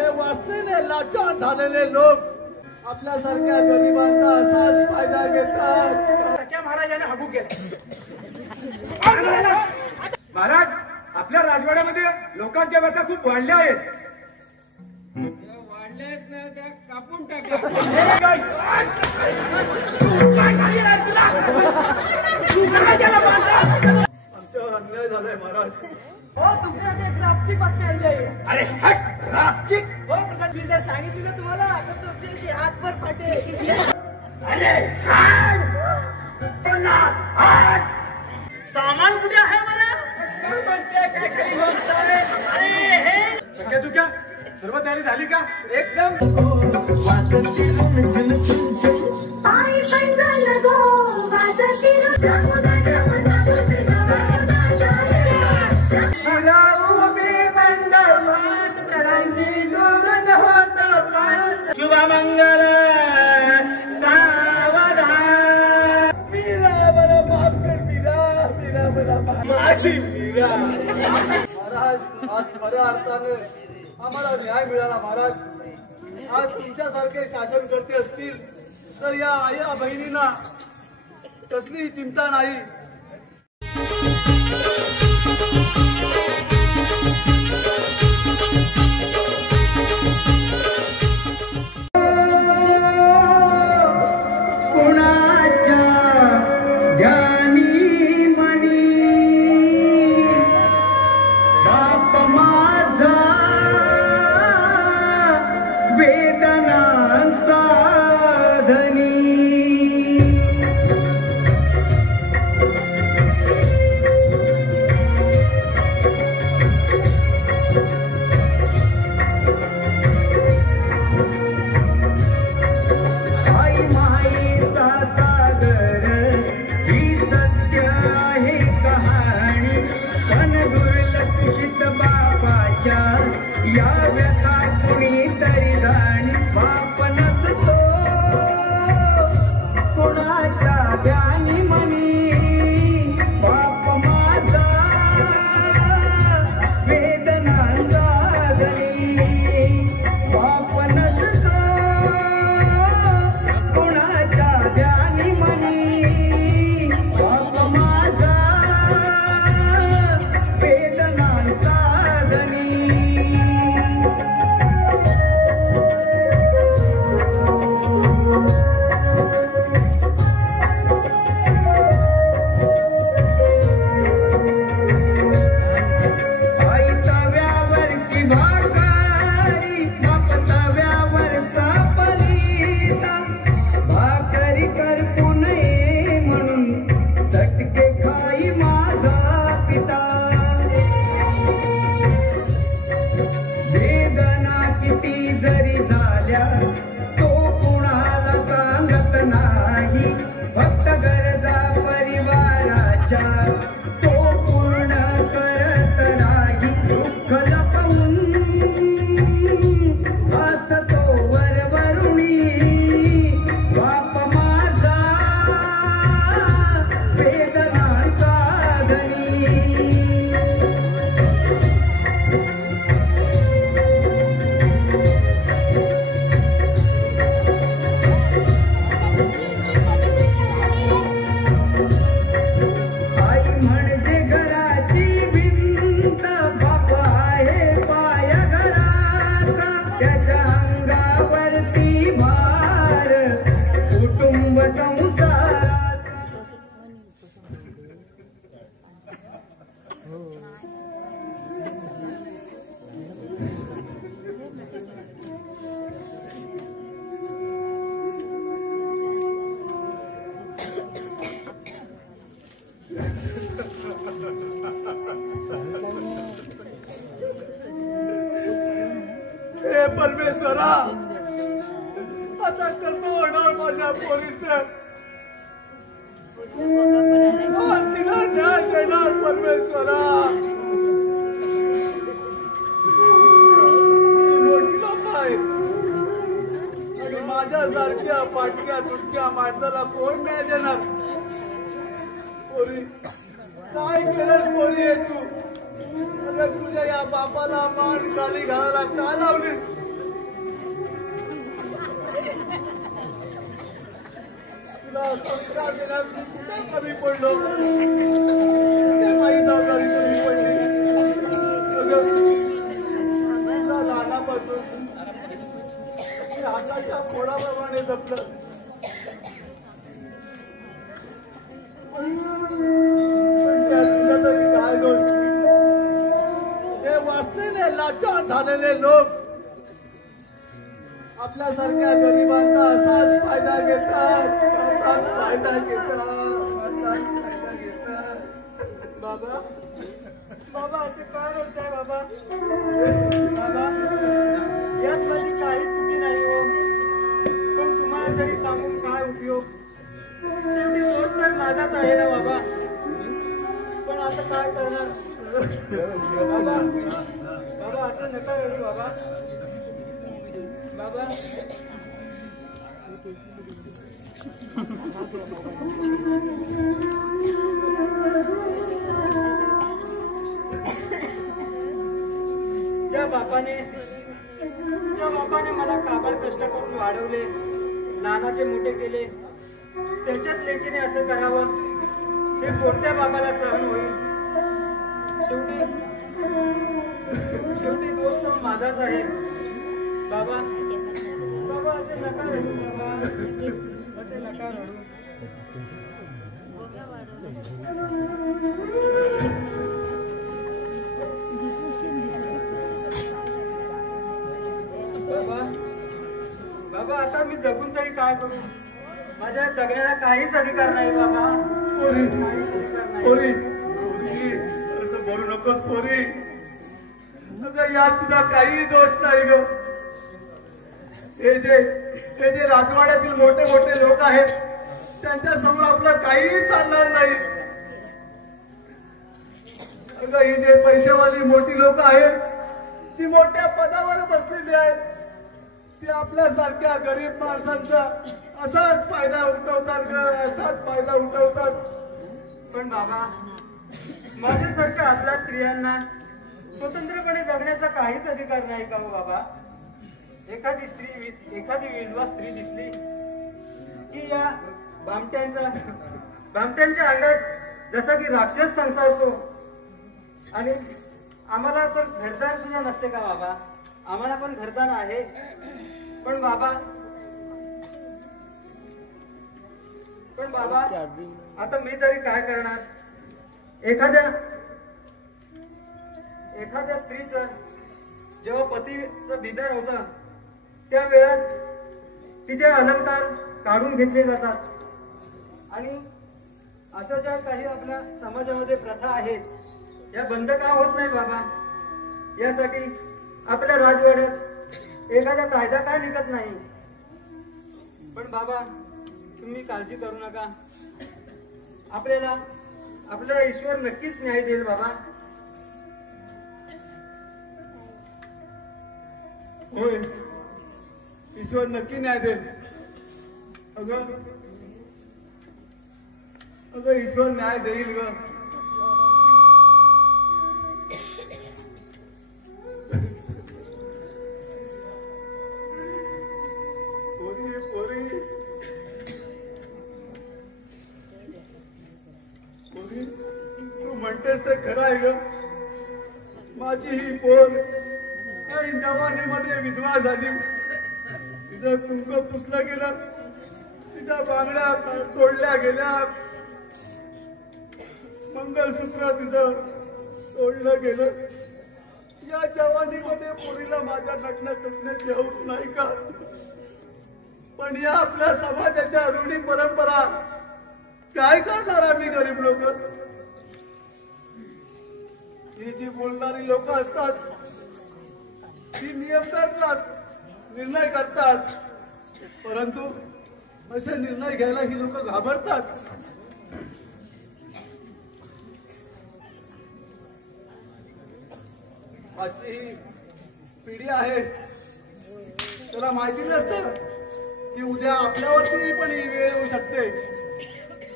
हे वाचलेले लाचार झालेले लोक आपल्यासारख्या गरिबांचा असाच फायदा घेतात. महाराजांना हगू केला. महाराज, आपल्या राजवाड्यामध्ये लोकांच्या व्यथा खूप वाढल्या आहेत. वाढल्यात ना, त्या कापून टाका. आमच्यावर अन्याय झालाय महाराज. हो, तुमच्यासाठी ग्राफची पत्ती आणली आहे. अरे हट, ग्राफची? हो प्रसाद, मी जर सांगितलं तुम्हाला तर तुमच्याशी हातभर फाटे. अरे हट, हट. सामान कुठे आहे मला? सगळ्या तुझ्या सर्व तयारी झाली का? एकदम. शुभमंगल माझी मीरा. महाराज, आज खऱ्या अर्थाने आम्हाला न्याय मिळाला. महाराज, आज तुमच्यासारखे शासन करते असतील तर या आया बहिणींना कसली चिंता नाही. हे परमेश्वरा, आता कसं होणार माझ्या पोरीचं? तिला न्याय देणार परमेश्वरा. मोठी लोक आहेत आणि माझ्यासारख्या पाटक्या तुटक्या माणसाला कोण न्याय देणार? पोरी काय केलंस पोरी? आहे तू तुझ्या या बापाला मान खाली घालायला का लावलीस? तुला संस्कार देण्यात मी कुठे कमी पडलो? माझी जबाबदारी कमी पडली. लहानापासून हाताच्या फोडाप्रमाणे जपलं. पण तुझा तरी काय दोष? हे वाचलेले लाचार झालेले लोक आपल्यासारख्या गरिबांचा असाच फायदा घेतात, असाच फायदा घेतात. बाबा बाबा असे काय बोलताय बाबा? बाबा यात माझी काही चुकी नाही हो, पण तुम्हाला तरी सांगून काय उपयोग? शेवटी दोष तर माझाच आहे ना बाबा. पण आता काय करणार बाबा? बाबा असं नका रडू बाबा. बाबा ज्या बापाने मला काबाड कष्ट करून वाढवले, लहानाचे मोठे केले, त्याच्याच लेकीने असं करावं हे कोणत्या बाबाला सहन होईल? शेवटी दोष तो माझाच आहे. बाबा बाबा असे नका रडू बाबा, असे नका रडू. बाबा बाबा आता मी जगून तरी काय करू? माझ्या जगण्याला काहीच अधिकार नाही बाबा. पोरी असं बोलू नकोस पोरी. यात तुझा काही दोष नाही ग. हे जे राजवाड्यातील मोठे मोठे लोक आहेत त्यांच्या समोर आपलं काहीही चालणार नाही. अगं ही जे पैसेवाली मोठी लोक आहेत, जी मोठ्या पदावर बसलेली आहेत, ते आपल्यासारख्या गरीब माणसांचा असाच फायदा उठवतात ग, असाच फायदा उठवतात. पण बाबा माझ्यासारख्या आपल्या स्त्रियांना स्वतंत्रपणे जगण्याचा काहीच अधिकार नाही का हो बाबा? एखादी विधवा स्त्री दिसली की या भामट्यांच्या अंगात जसा की राक्षस संसारतो. आणि आम्हाला तर घरदार सुद्धा नसते का बाबा? आम्हाला पण घरदार आहे. पण बाबा आता मी तरी काय करणार? एखाद्या स्त्रीचं जेव्हा पतीचं दिदार होतं त्या वेळात तिचे अलंकार काढून घेतले जातात. आणि अशा ज्या काही आपल्या समाजामध्ये प्रथा आहेत या बंद का होत नाही बाबा? यासाठी आपल्या राजवाड्यात एखादा कायदा काय निघत नाही. पण बाबा तुम्ही काळजी करू नका. आपल्याला ईश्वर नक्कीच न्याय देईल बाबा. होय, ईश्वर नक्की न्याय देईल. अगं ईश्वर न्याय देईल ग. पोरी तू म्हणतेस ते खरं आहे ग. माझी ही पोर काही जवानीमध्ये विधवा झाली. तिचं कुंकू पुसलं गेलं, तिच्या बांगड्या तोडल्या गेल्या, मंगळसूत्र तिचं तोडलं गेलं. या जवानीमध्ये पोरीला माझ्या नटण्या तुटण्याची हौस नाही का? पण या आपल्या समाजाच्या रूढी परंपरा काय करणार आम्ही गरीब लोक? ही जी बोलणारी लोक असतात ती नियम करतात, निर्णय करतात, परंतु असे निर्णय घ्यायला ही लोक घाबरतात. आजची ही पिढी आहे त्याला माहिती नसतं की उद्या आपल्यावरती पण ही वेळ येऊ शकते.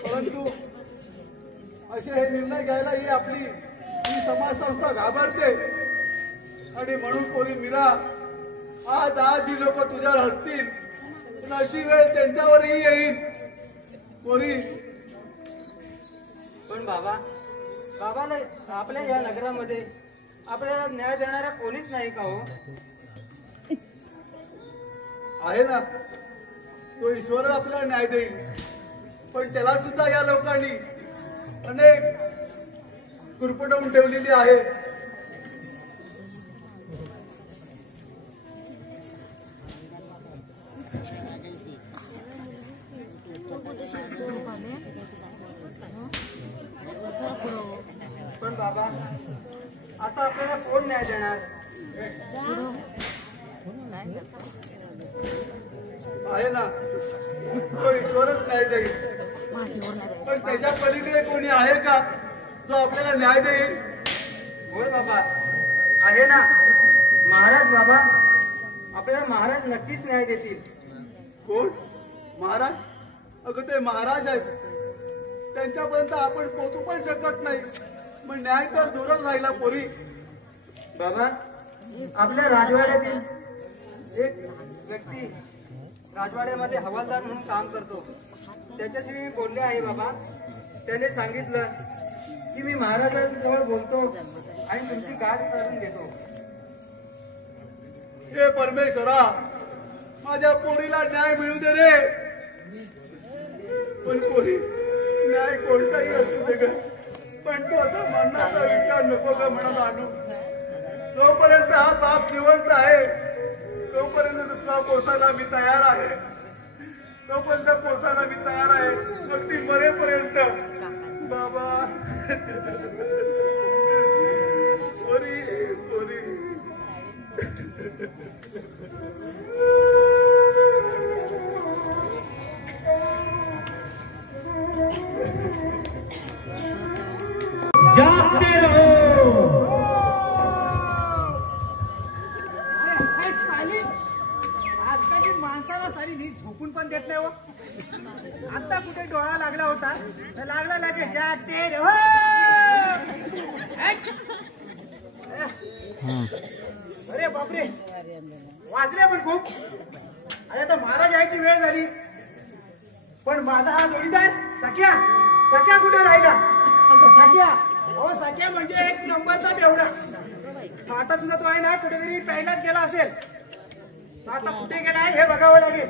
परंतु असे हे निर्णय घ्यायला ही समाज संस्था घाबरते. आणि म्हणून कोणी मीरा आज जी लोक तुझ्यावर हसतील अशी वेळ त्यांच्यावरही येईल. पोरी पण बाबाला आपल्या या नगरामध्ये आपल्याला न्याय देणारा कोणीच नाही का हो? आहे ना, तो ईश्वर आपल्याला न्याय देईल, पण त्याला सुद्धा या लोकांनी अनेक कुरपटवून ठेवलेली आहे. पण बाबा आता आपल्याला कोण न्याय देणार? आहे ना, तो ईश्वरच न्याय देईल, पण त्याच्या पलीकडे कोणी आहे का जो आपल्याला न्याय देईल? होय बाबा, आहे ना, महाराज. बाबा आपल्याला महाराज नक्कीच न्याय देतील. कोण? महाराज? अगं ते महाराज आहेत, त्यांच्यापर्यंत आपण पोहोचू पण शकत नाही, मग न्याय तर दूरच राहिला पोरी. बाबा आपल्या राजवाड्यातील एक व्यक्ती राजवाड्यामध्ये हवालदार म्हणून काम करतो, त्याच्याशी मी बोलले आहे बाबा. त्याने सांगितलं की मी महाराजांजवळ बोलतो आणि तुमची गाठ करून घेतो. हे परमेश्वरा, माझ्या पोरीला न्याय मिळू दे रे. पण पोरी, न्याय कोणताही असू दे ग, पण तो असा मरणाचा विचार नको का म्हणून आणू. जोपर्यंत हा बाप जिवंत आहे तोपर्यंत तुला पोसायला मी तयार आहे, तोपर्यंत पोसायला मी तयार आहे, अगदी मरेपर्यंत. बाबा पोरी पोरी. जागते रहो. आजकालची माणसाला सारी नीट झोपून पण देत नाही हो. आता कुठे डोळा लागला होता तर लागला लागे जागते रे हो. अरे बापरे, वाजले पण खूप. अरे आता महाराज यायची वेळ झाली, पण माझा हा जोडीदार सख्या कुठे राहिला? सख्या, हो सख्या म्हणजे एक नंबरचा बेवडा. आता तुझा तो आहे ना कुठेतरी पहिलाच गेला असेल, आता कुठे गेलाय हे बघावं लागेल.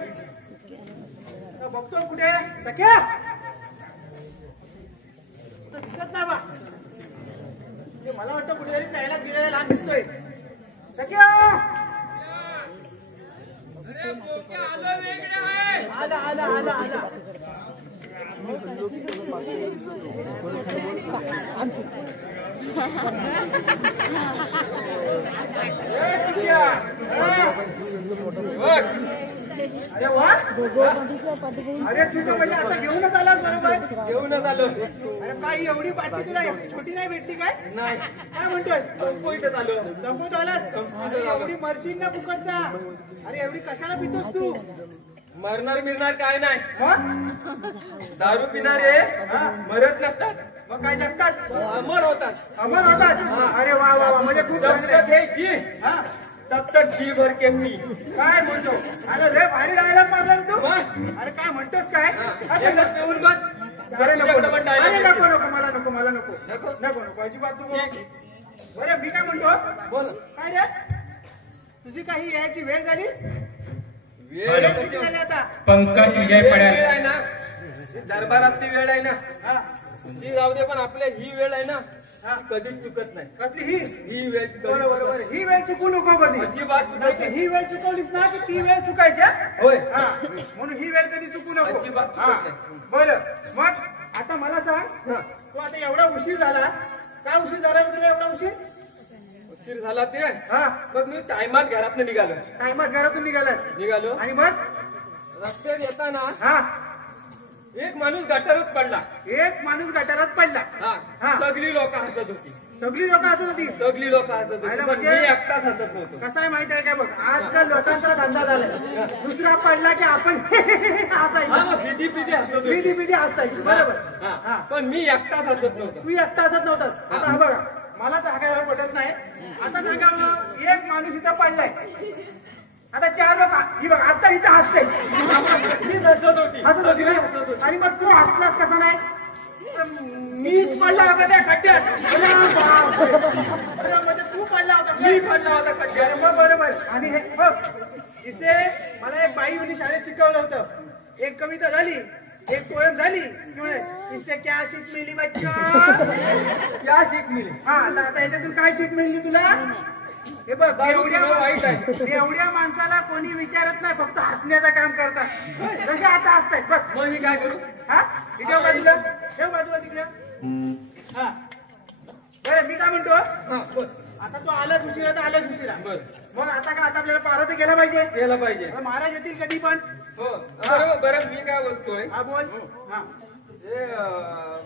बघतो कुठे सख्या, दिसत नाही बा. मला वाटतं कुठेतरी पहिलाच गेलेला लहान दिसतोय. सख्या आला आला आला आला. अरे वा, अरे तुझं म्हणजे आता घेऊनच आलास? बरोबर घेऊनच आलो. अरे काय एवढी बाटली तुला छोटी नाही भेटली काय? नाही, काय म्हणतोय? संपवतच आलो. संपवत आलास? अरे एवढी मरशील ना फुकटचा. अरे एवढी कशाला पितोस तू? मरणार काय नाही. मग दारू पिणारे मरत नसतात, मग काय जगतात? अमर होतात. अमर होतात? अरे वा वा वा, म्हणजे खूप तब तक चांगले. है जी, हा तब तक जी भर के मी. काय म्हणतो? अरे रे भारी डायलॉग मारला रे तू. मग? अरे काय म्हणतोस काय? एकदा पिऊन बघ. अरे नको तुझ्याकडे पण dialogue अरे आहे. नको नको, मला नको, मला नको नको? नको नको, अजिबात नको. ठीक. बरं मी काय म्हणतो, बोल. काय रे तुझी काही यायची वेळ झाली? वेळ किती झाली आता? पंकज विजय वेळ पड्या. आहे ना, दरबारातली वेळ आहे ना, हा ती जाऊ दे, पण आपल्या ही वेळ आहे ना, हा. कधीच चुकत नाही. कसली ही? ही वेळ कधीच बरोबर चुकत बरोबर, ही वेळ चुकू नको कधी. अजिबात नाही चुकत तर नाही. ही वेळ चुकवलीस ना की ती वेळ चुकायची हा? होय. हा, म्हणून ही वेळ कधी चुकू नको. अजिबात चुकत हा नाही. बरं, मग आता मला सांग, तू आता एवढा उशीर झाला, काय उशीर झाला तुला एवढा उशीर? उशीर झाला ते, हा मग मी टायमात घरातनं निघालो. टायमात घरातून निघालो आणि मग रस्त्यात येताना हा एक माणूस गटारात पडला. एक माणूस गटारात पडला. हा, हा. सगळी लोक हसत होती. सगळी लोक हसत होती. सगळी लोक हसत होती, आयला पण म्हणजे- मी एकटाच हसत नव्हतो. कसं आहे माहिती आहे काय बघ, आजकाल लोकांचा धंदा झालाय, दुसरा पडला की आपण हा, हसायचं, मग पिटी हसत होती. पिधी पिधी हसायची. बरोबर. हा, हा. पण मी एकटाच हसत नव्हतो. तू एकटा हसत नव्हतास. आता हा बघा, मला तर हा काय पटत नाही. आता सांगा, एक माणूस इथं पडलाय आता 4 लोक ही बघ आता इथं हसते मीच हसत होती. हसत होती हसत ना होती. आणि मग तू हसलास कसा नाही मीच पडला होता त्या खड्ड्यात. अरे म्हणजे तू पडला होता मी पडला होता खड्ड्यात. अरे मग बरोबर आणि हे बघ इथे मला एक बाई मुली शाळेत शिकवलं होतं एक कविता झाली एक पोएम झाली किंवा इससे क्या सीख मिली बच्चा क्या शिक मिळेल. हा आता याच्यातून काय सीख मिळली तुला हे बघ वाईट आहे. एवढ्या माणसाला कोणी विचारत नाही फक्त हसण्याचं काम करतात जसे आता हसतायत बघ मग मी काय करू. हा हे ठेव बाजूला ठेव बाजूला तिकडे हा बरं मी काय म्हणतो हा बोल. आता तू आलाच उशिरा तर आलाच उशिरा बर मग आता का आता आपल्याला पारा तर गेला पाहिजे केलं पाहिजे. आता महाराज येतील कधी पण हो बरोबर. बरं मी काय बोलतोय हा बोल हा हे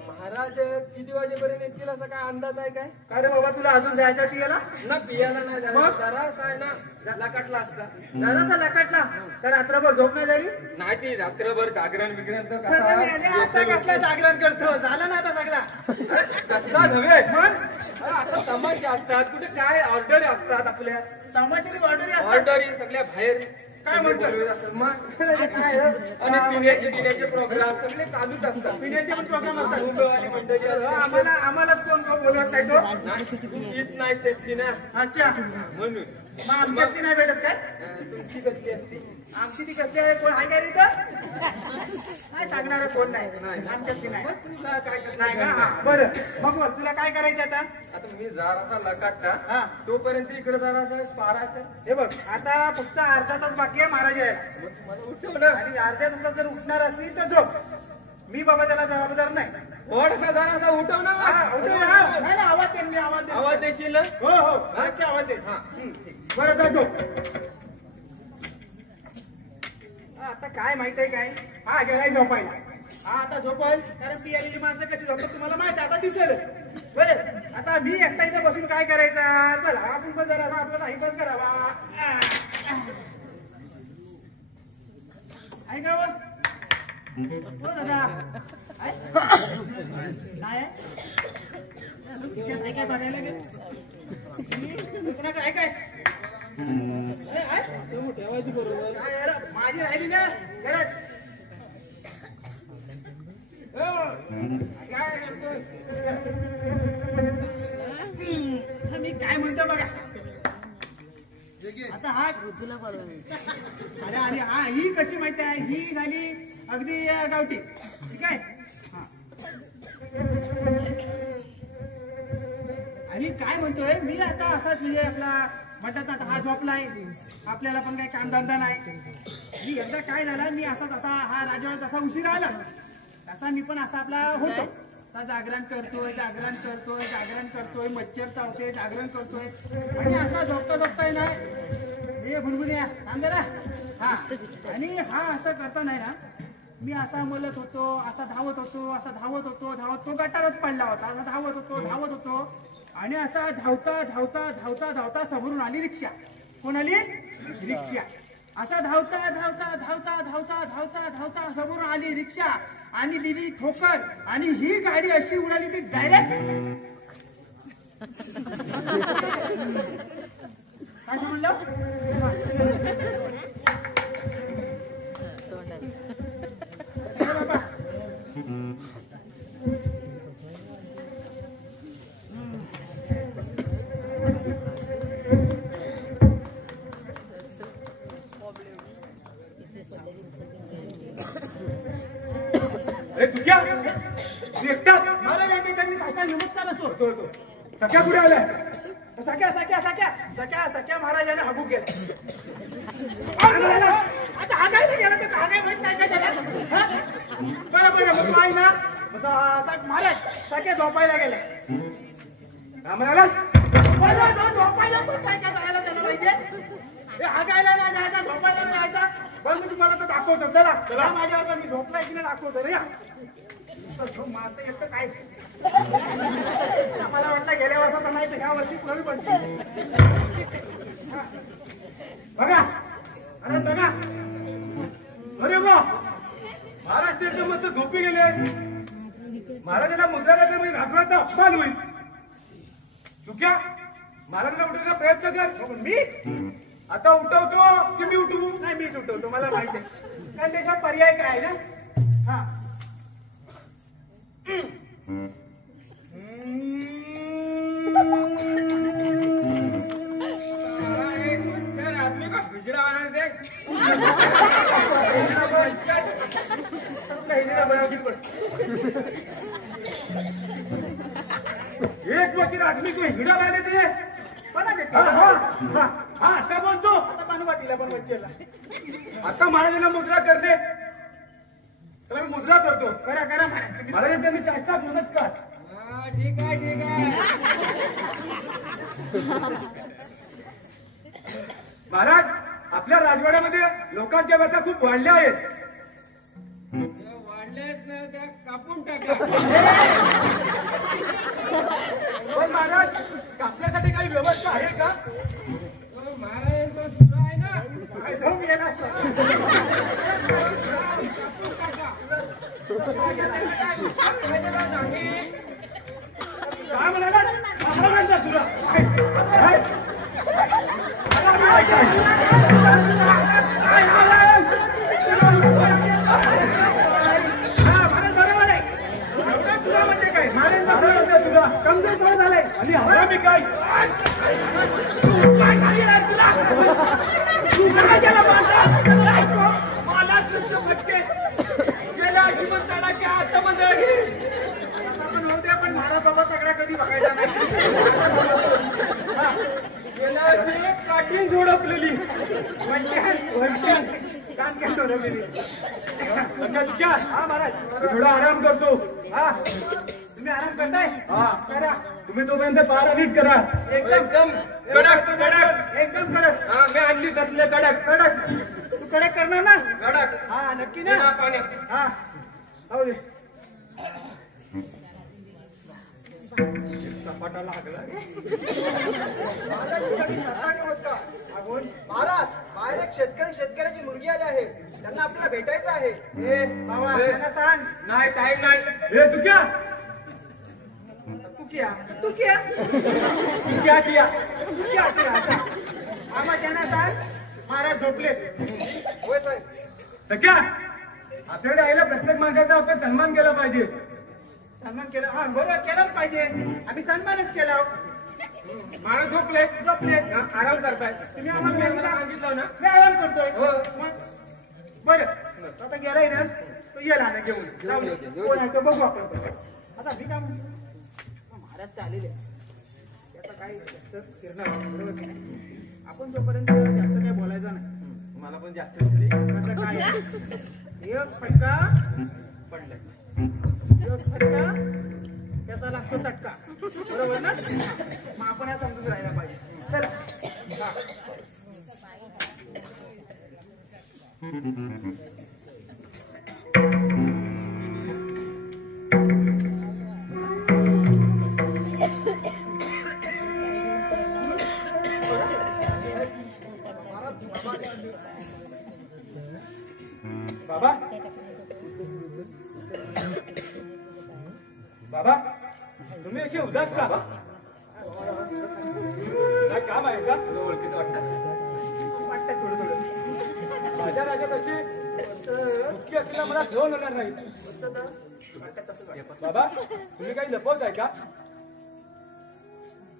महाराज किती वाजेपर्यंत येतील असा काय अंदाज आहे काय. काय रे बाबा तुला अजून जायचं टियाला ना पियाला नाही जायचं. मग? जरासा आहे ना लकाटला असता. जरासा लकाटला तर रात्रभर झोप नाही झाली नाही ती रात्रभर जागरण विग्रण तर पण कसा मेले, आता कसला जागरण करतो झाला ना आता सगळा कसला नव्हे. मग अरे आता तमाशे असतात कुठे काय ऑर्डर असतात आपल्या. तमाशाची ऑर्डर असतात ऑर्डरी सगळ्या बाहेर काय म्हणतो? बोलवत असतात. मग काय आणि पिण्याचे प्रोग्राम सगळे चालूच असतात. पिण्याचे पण प्रोग्राम असतात मुलंवाली मंडळी असतात. आम्हालाच कोण बोलवत नाही तो नाही, तू येत नाही त्याची ना अच्छा म्हणून. मग आमच्या ती नाही भेटत काय तुमची कसली असते. आमची ती कसली आहे कोण आहे काय रे इथं काय सांगणार कोण नाही आमच्यात ती नाही तुला काय नाही का करणार. हा, बरं मग बोल तुला काय करायचं आता आता मी जरासा लकाटला हा तोपर्यंत इकडे जरासा पाराचा. हे बघ आता फक्त अर्धा तास बाकी आहे महाराज यायला मग मला उठव ना. आणि अर्ध्या तासात जर उठणार असली तर झोप मी बाबा त्याला जबाबदार नाही थोडासा जरासा उठव ना. हा, उठव ना. हा, नाही ना, आवाज देईन मी आवाज देईन आवाज देशील ना. हो हो नक्की आवाज देईन हा. बरं जा झोप हा, आता काय माहित आहे काय हा गेलाय झोपायला हा आता झोपल कारण पी आलेली माणसं कशी झोपत तुम्हाला माहिती आहे, आता दिसेल बरं आता मी एकटा इथं बसून काय करायचा चला आपण पण जरा आपला टाइमपास करावा आहे का हो दादा आहे? नाही आहे? खिशात आहे काय बघायला गे कुणाकडे आहे काय अरे, आहे? ठेवायची बरोबर. काय यार, माझी राहिली ना घरात मी काय म्हणतो बघा आता हा आणि हा ही कशी माहिती आहे ही झाली अगदी गावठी ठीक आहे हा. आणि काय म्हणतोय मी आता असाच म्हणजे आपला म्हणतात आता हा झोपलाय आपल्याला पण काही कामधंदा नाही मी एकदा काय झालं मी असाच आता हा राजवाडा जसा उशिरा आला तसा मी पण असा आपला होतो आता जागरण करतोय मच्छर चावते जागरण करतोय आणि असा झोपता ना हे भुणभुण्या थांब जरा हा आणि हा असं करता नाही ना मी असा मलत होतो असा धावत होतो तो गटारच पडला होता असा धावत होतो आणि असा धावता समोरून आली रिक्षा कोण आली रिक्षा असा धावता समोरून आली रिक्षा आणि दिली ठोकर आणि ही गाडी अशी उडाली ती डायरेक्ट काय म्हणलं बाबा अरे तुझ्या एकटा महाराज यांनी त्यांनी साखा नमस्कार असो सख्या कुठे आलाय. सख्या महाराजांना हगूक गेला आता हागायला गेला तर हागाय माहित काय झालं बरं मग तू आहे ना महाराज सख्या झोपायला गेला का म्हणाला. झोपायला पण काय जायला त्याला पाहिजे हागायला नाही जायचा झोपायला नाही जायचा बरं मी तुम्हाला तर दाखवतो चला माझ्यावर मी झोपलाय की नाही दाखवतो रे मारता येतं काय आम्हाला वाटलं गेल्या वर्षाचा नाही तर ह्या वर्षी पुढे पडते बघा अरे बघा अरे वा महाराष्ट्राचे मस्त झोपी गेले आहेत. महाराजांना मुद्रानगरमध्ये घातला अपमान होईल. चुक्या महाराजांना उठवण्याचा प्रयत्न कर. मी आता उठवतो की मी उठवू? नाही मीच उठवतो, मला माहिती आहे. कारण त्याच्यात पर्याय काय आहे ना. हा आदमी का बिजड़ा बना दे. एक वकील आदमी को हिजड़ा लाने दे. बना देते. हा आता बोलतो. आता बनवा तिला, बनवा तिला. आता महाराजांना मुद्रा करणे. तर मी मुद्रा करतो. करा करा महाराज. महाराजांचा मी चेष्टा नमस्कार. ठीक आहे ठीक आहे. महाराज आपल्या राजवाड्यामध्ये लोकांच्या व्यथा खूप वाढल्या आहेत. वाढल्यात ना, त्या कापून टाका. पण महाराज कापण्यासाठी काही व्यवस्था आहे का? महाराजांचा सुद्धा आहे ना. जाऊन गेला. काय म्हणाला? महाराजांचा सुद्धा कमजोर थोडं झालंय. आणि हवा मी काय पण होऊ द्या, पण महाराज बाबा तगडा कधी बघायचा नाही. काठी झोडपलेली कान कान ठरवलेली. हा महाराज थोडा आराम करतो. हा तुम्ही आराम करताय. हा करा तुम्ही तोपर्यंत पारा नीट करा. एकदम कडक कडक. एकदम कडक. हा मी आणली कसले कडक कडक. तू कडक करणार ना? कडक. हा नक्की ना. हा हो दे. सपाटा लागला. महाराज बाहेर एक शेतकऱ्याची मुलगी आली आहे, त्यांना आपल्याला भेटायचं आहे. ए बाबा त्यांना सांग. नाही टाईम नाही. हे तू क्या तू क्या तू क्या तू क्या किया? तू क्या किया? मामा त्यांना सांग महाराज झोपले. होय साहेब. तर क्या आपल्याकडे आईला प्रत्येक माणसाचा आपण सन्मान केला पाहिजे. सन्मान केला. हा बरोबर केलाच पाहिजे. आम्ही सन्मानच केला. महाराज झोपले. झोपले. आराम करताय. तुम्ही आम्हाला सांगितलं ना. मी आराम करतोय. हो. मग बरं आता गेलाय ना तो येईल ना घेऊन. जाऊ दे. कोण आहे तो बघू आपण. आता मी काय म्हणतो, महाराज चालेल त्याचा काही जास्त फिरणं बरोबर की नाही. आपण जोपर्यंत जास्त काही बोलायचं नाही. मला पण जास्त झोपली. त्याचं काय एक फटका पडलाय. एक फटका त्याचा लागतो चटका. बरोबर ना. मग आपण या समजून राहायला पाहिजे. चला हा. बाबा बाबा तुम्ही अशी उदास का? काय काम आहे का? ओळखीचं वाटतं थोडं थोडं. माझ्या राज्यात अशी दुःखी असलेला मला सहन होणार नाही. बाबा तुम्ही काही लपवत आहे का?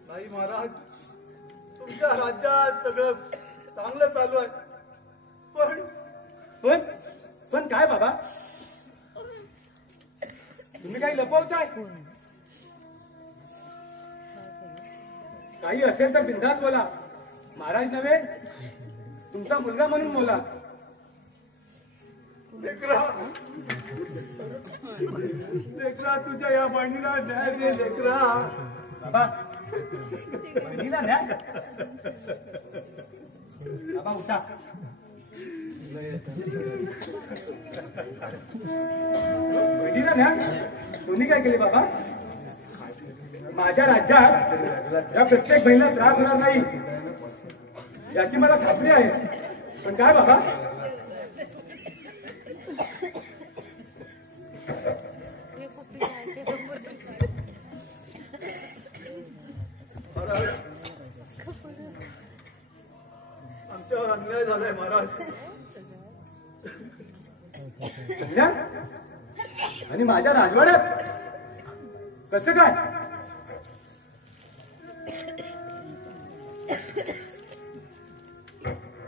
नाही महाराज, तुमच्या राज्यात सगळं चांगलं चालू आहे. पण पण पण काय बाबा तुम्ही काही लपवताय? काही असेल तर बिनधास्त बोला. महाराज नव्हे तुमचा मुलगा म्हणून बोला. लेकरा तुझ्या या बहिणीला न्याय दे लेकरा. बाबा बहिणीला न्याय. बाबा उठा. बहिणीला न्याय तुम्ही काय केले बाबा? माझ्या राज्यात या प्रत्येक बहिणीला त्रास होणार नाही याची मला खात्री आहे. पण काय बाबा तुमच्यावर अन्याय झालाय महाराज. आणि माझ्या राजवाड्यात कसं काय?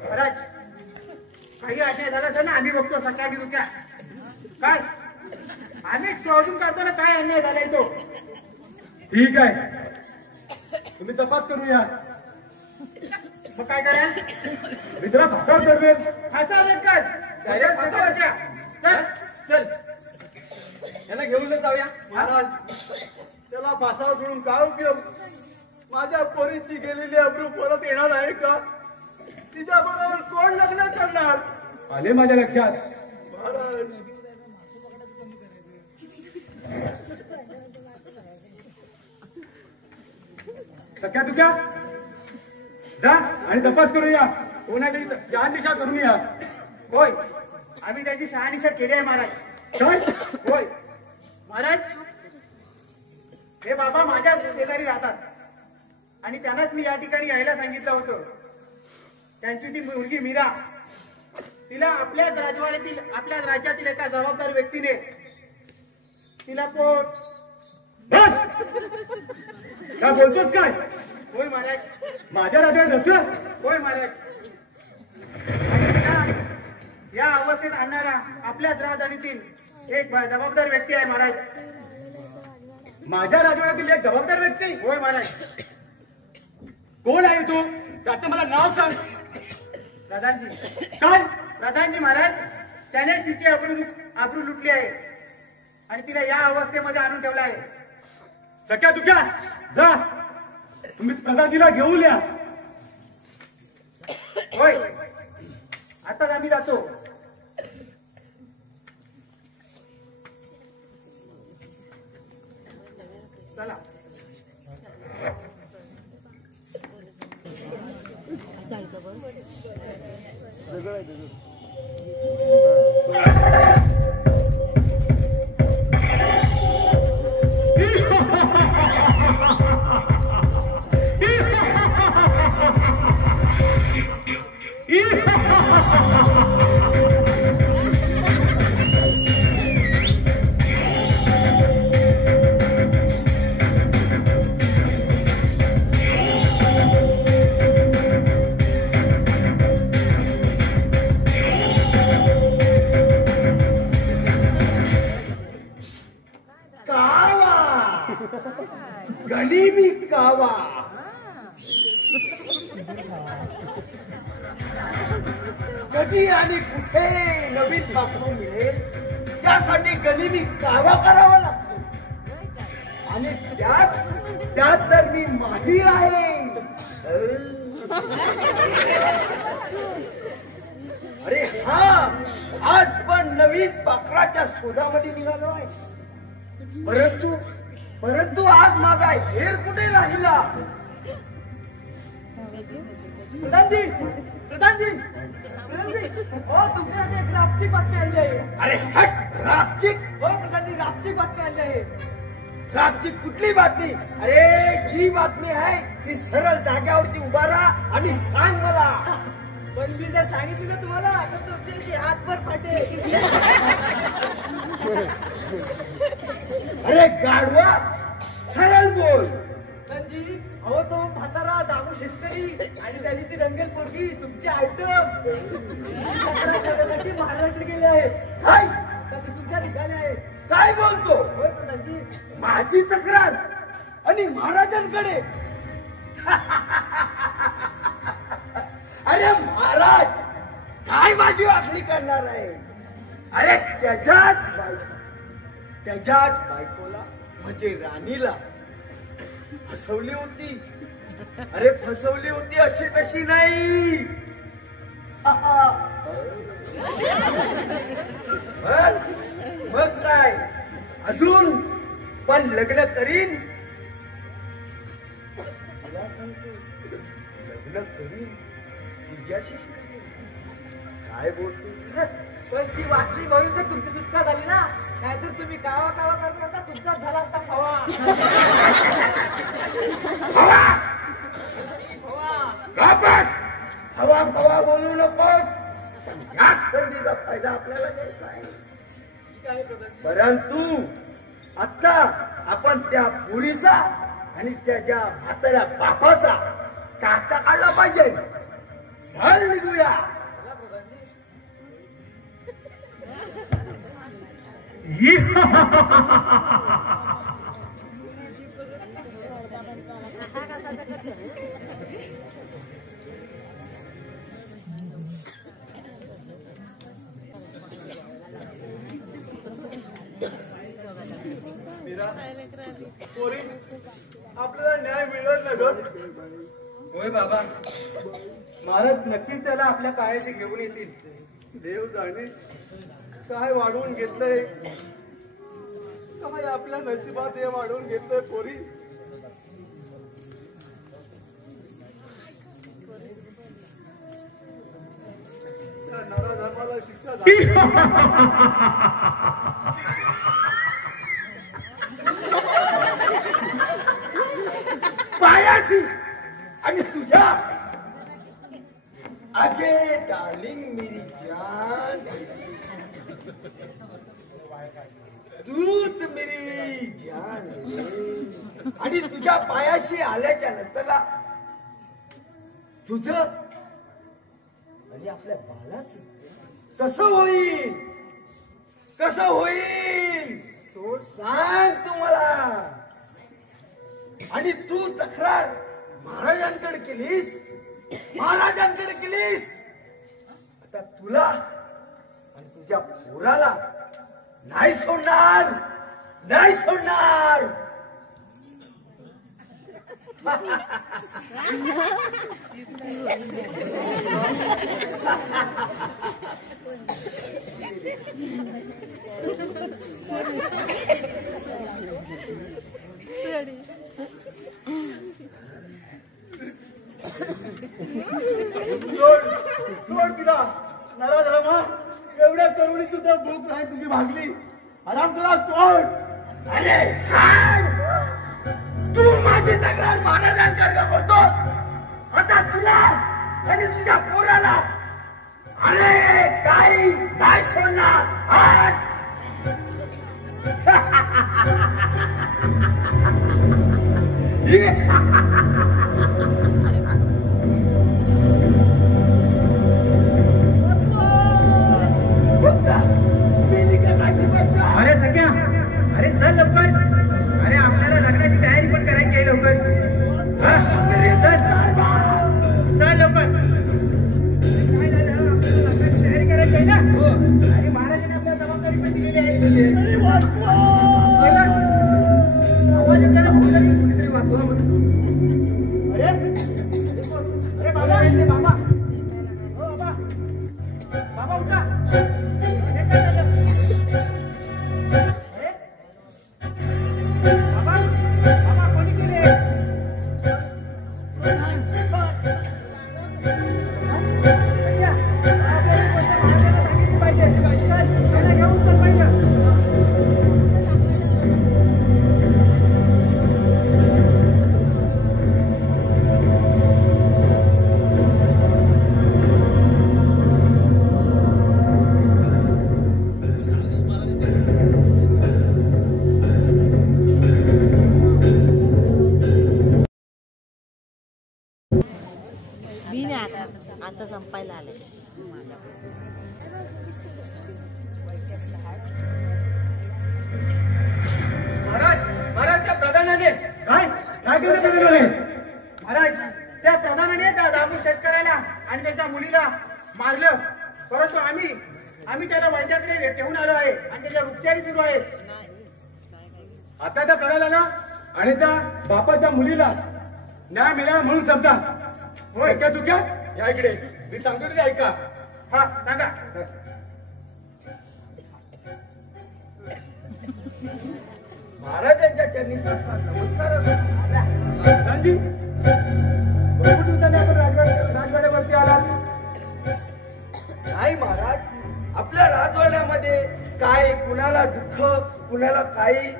महाराज काही अन्याय झाला तर ना आम्ही बघतो सकाळी दुख्या काय आम्ही शोधून काढताना काय अन्याय झालाय तो. ठीक आहे, तुम्ही तपास करूया. मग काय करा मित्रा फासावर चढवेल. फासावर कर डायरेक्ट फासावरच्या. चल याला घेऊन जाऊया. महाराज त्याला फासावर सोडून काय उपयोग? माझ्या पोरीची गेलेली अब्रू परत येणार आहे का? तिच्या बरोबर कोण लग्न करणार? आले माझ्या लक्षात. महाराज सख्या तुझ्या जा आणि तपास करूया. कोणाची जान दिशा करून या. होय आम्ही त्याची शहानिशा केली आहे महाराज. काय? होय महाराज हे बाबा माझ्या शेजारी राहतात आणि त्यांनाच मी या ठिकाणी यायला सांगितलं होतं. त्यांची ती मुलगी मीरा तिला आपल्याच राजवाड्यातील आपल्याच राज्यातील एका जबाबदार व्यक्तीने तिला पोट. बस! काय बोलतोस काय? होय महाराज. माझ्या राजवाड्यात असं? होय महाराज. आणि तिला या अवस्थेत आणणारा आपल्याच राजधानीतील एक जबाबदार व्यक्ती आहे महाराज. माझ्या राजवाड्यातील एक जबाबदार व्यक्ती? होय महाराज. कोण आहे तो? त्याचं मला नाव सांग. प्रधानजी. काय? प्रधानजी महाराज त्याने तिची आबरू लुटली आहे आणि तिला या अवस्थेमध्ये आणून ठेवला आहे. सख्या तुझ्या जा तुम्ही प्रधानजीला घेऊन या. होय आताच आम्ही जातो. चला. गनिमी कावा. कधी आणि कुठे नवीन पाखरू मिळेल त्यासाठी गनिमी कावा करावा लागतो. आणि त्यात तर मी माहीर आहे. अरे हा आज पण नवीन पाखराच्या शोधामध्ये निघालो आहे. परंतु आज माझा हेर कुठे राहिला? प्रधानजी प्रधानजी प्रधानजी हो तुमच्यासाठी एक रापची बातमी आली आहे. अरे हट. रापचिक? हो प्रधानजी रापची बातमी आली आहे. रापचिक कुठली बातमी? अरे जी बातमी आहे ती सरळ जाग्यावरती उभा राहा आणि सांग मला. पण मी जर सांगितलं तुम्हाला तर तुमच्याशी हातभर फाटेल. अरे गाढवा सरळ बोल. प्रधानजी अहो तो म्हातारा दामू शेतकरी आणि त्याची ती रंगेल पोरगी तुमची आयटम महाराष्ट्र गेले आहेत. काय तुमच्या ठिकाणी आहे. काय बोलतो? होय प्रधानजी. माझी तक्रार आणि महाराजांकडे? अरे महाराज काय माझी वाकडी करणार आहे? अरे त्याच्याच बायकोला म्हणजे राणीला फसवली होती. अरे फसवली होती अशी तशी नाही. मग काय अजून पण लग्न करीन. मला सांगतो लग्न करीन तिच्याशीच करीन. काय बोलतो? पण ती वाचली म्हणून तर तुमची सुटका झाली ना. नाहीतर तुम्ही कावा करत होता तुमचा झाला असता खवा. हवा हवा बोलू नकोस. या संधीचा फायदा आपल्याला घ्यायचा आहे. परंतु आता आपण त्या पुरीचा आणि त्याच्या म्हाताऱ्या बापाचा काटा काढला पाहिजे. चल निघूया. पोरी आपल्याला न्याय मिळेल ना ग. होय बाबा, महाराज नक्कीच त्याला आपल्या पायाशी घेऊन येतील. देव जाणे काय वाढवून घेतलंय, काय आपल्या नशिबात हे वाढवून घेतलंय. पोरी त्या नराधर्माला शिक्षा झाली. पायाशी आणि तुझ्या आगे डार्लिंग मेरी जान, दूध मेरी जान. आणि तुझ्या पायाशी आल्याच्या नंतरला तुझं आणि आपल्या बाळाचं कसं होईल, कसं होईल तो सांग तुम्हाला. आणि तू तक्रार महाराजांकडे केलीस, महाराजांकडे केलीस. आता तुला आणि तुझ्या पोराला नाही सोडणार, नाही सोडणार. सोड तिला. नराधर्मा एवढ्या करुणी तुझा भूक नाही तुझी भागली. आराम करा. सोड. अरे हाड, तू माझी तक्रार महाराजांकडे करतोस. आता तुला आणि तुझ्या पोराला अरे काही नाही सोडणार. हाड. अरे सख्या, अरे चल लवकर. अरे आपल्याला लग्नाची तयारी पण करायची आहे लवकर. चल लवकर. काय झालं, आपल्याला लग्नाची तयारी करायची आहे ना. आणि महाराजांनी आपल्याला जबाबदारी पण दिलेली आहे. आवाज येतो ना, कोणीतरी वाचवा म्हणून. अरे अरे बाबा, बाबा, हो बाबा, बाबा उठा. हे काय झालं? अरे बाबा, बाबा कोणी केले? सख्या, आपल्याला गोष्ट महाराजांना सांगितली पाहिजे. चल त्याला घेऊन चल पहिलं. आता संपायला आले. महाराज त्या प्रधानाने काय काय केलं प्रधानाने? महाराज, त्या प्रधानाने त्या दामू शेतकऱ्याला आणि त्याच्या मुलीला मारलं. परंतु आम्ही त्याला वैद्याकडे ठेवून आलो आहे आणि त्याच्या उपचारही सुरू आहेत. आता त्या प्रधानाला आणि त्या बापाच्या मुलीला न्याय मिळाला म्हणून समजा. होय. क्या तू क्या या इकडे मी सांगतो ते ऐका. हा सांगा. महाराजांच्या चरणी साष्टांग नमस्कार. प्रधानजी, भरपूर दिवसांनी आपण राजवाड्यावरती आलात. नाही महाराज, आपल्या राजवाड्यामध्ये काय कुणाला दुःख, कुणाला काही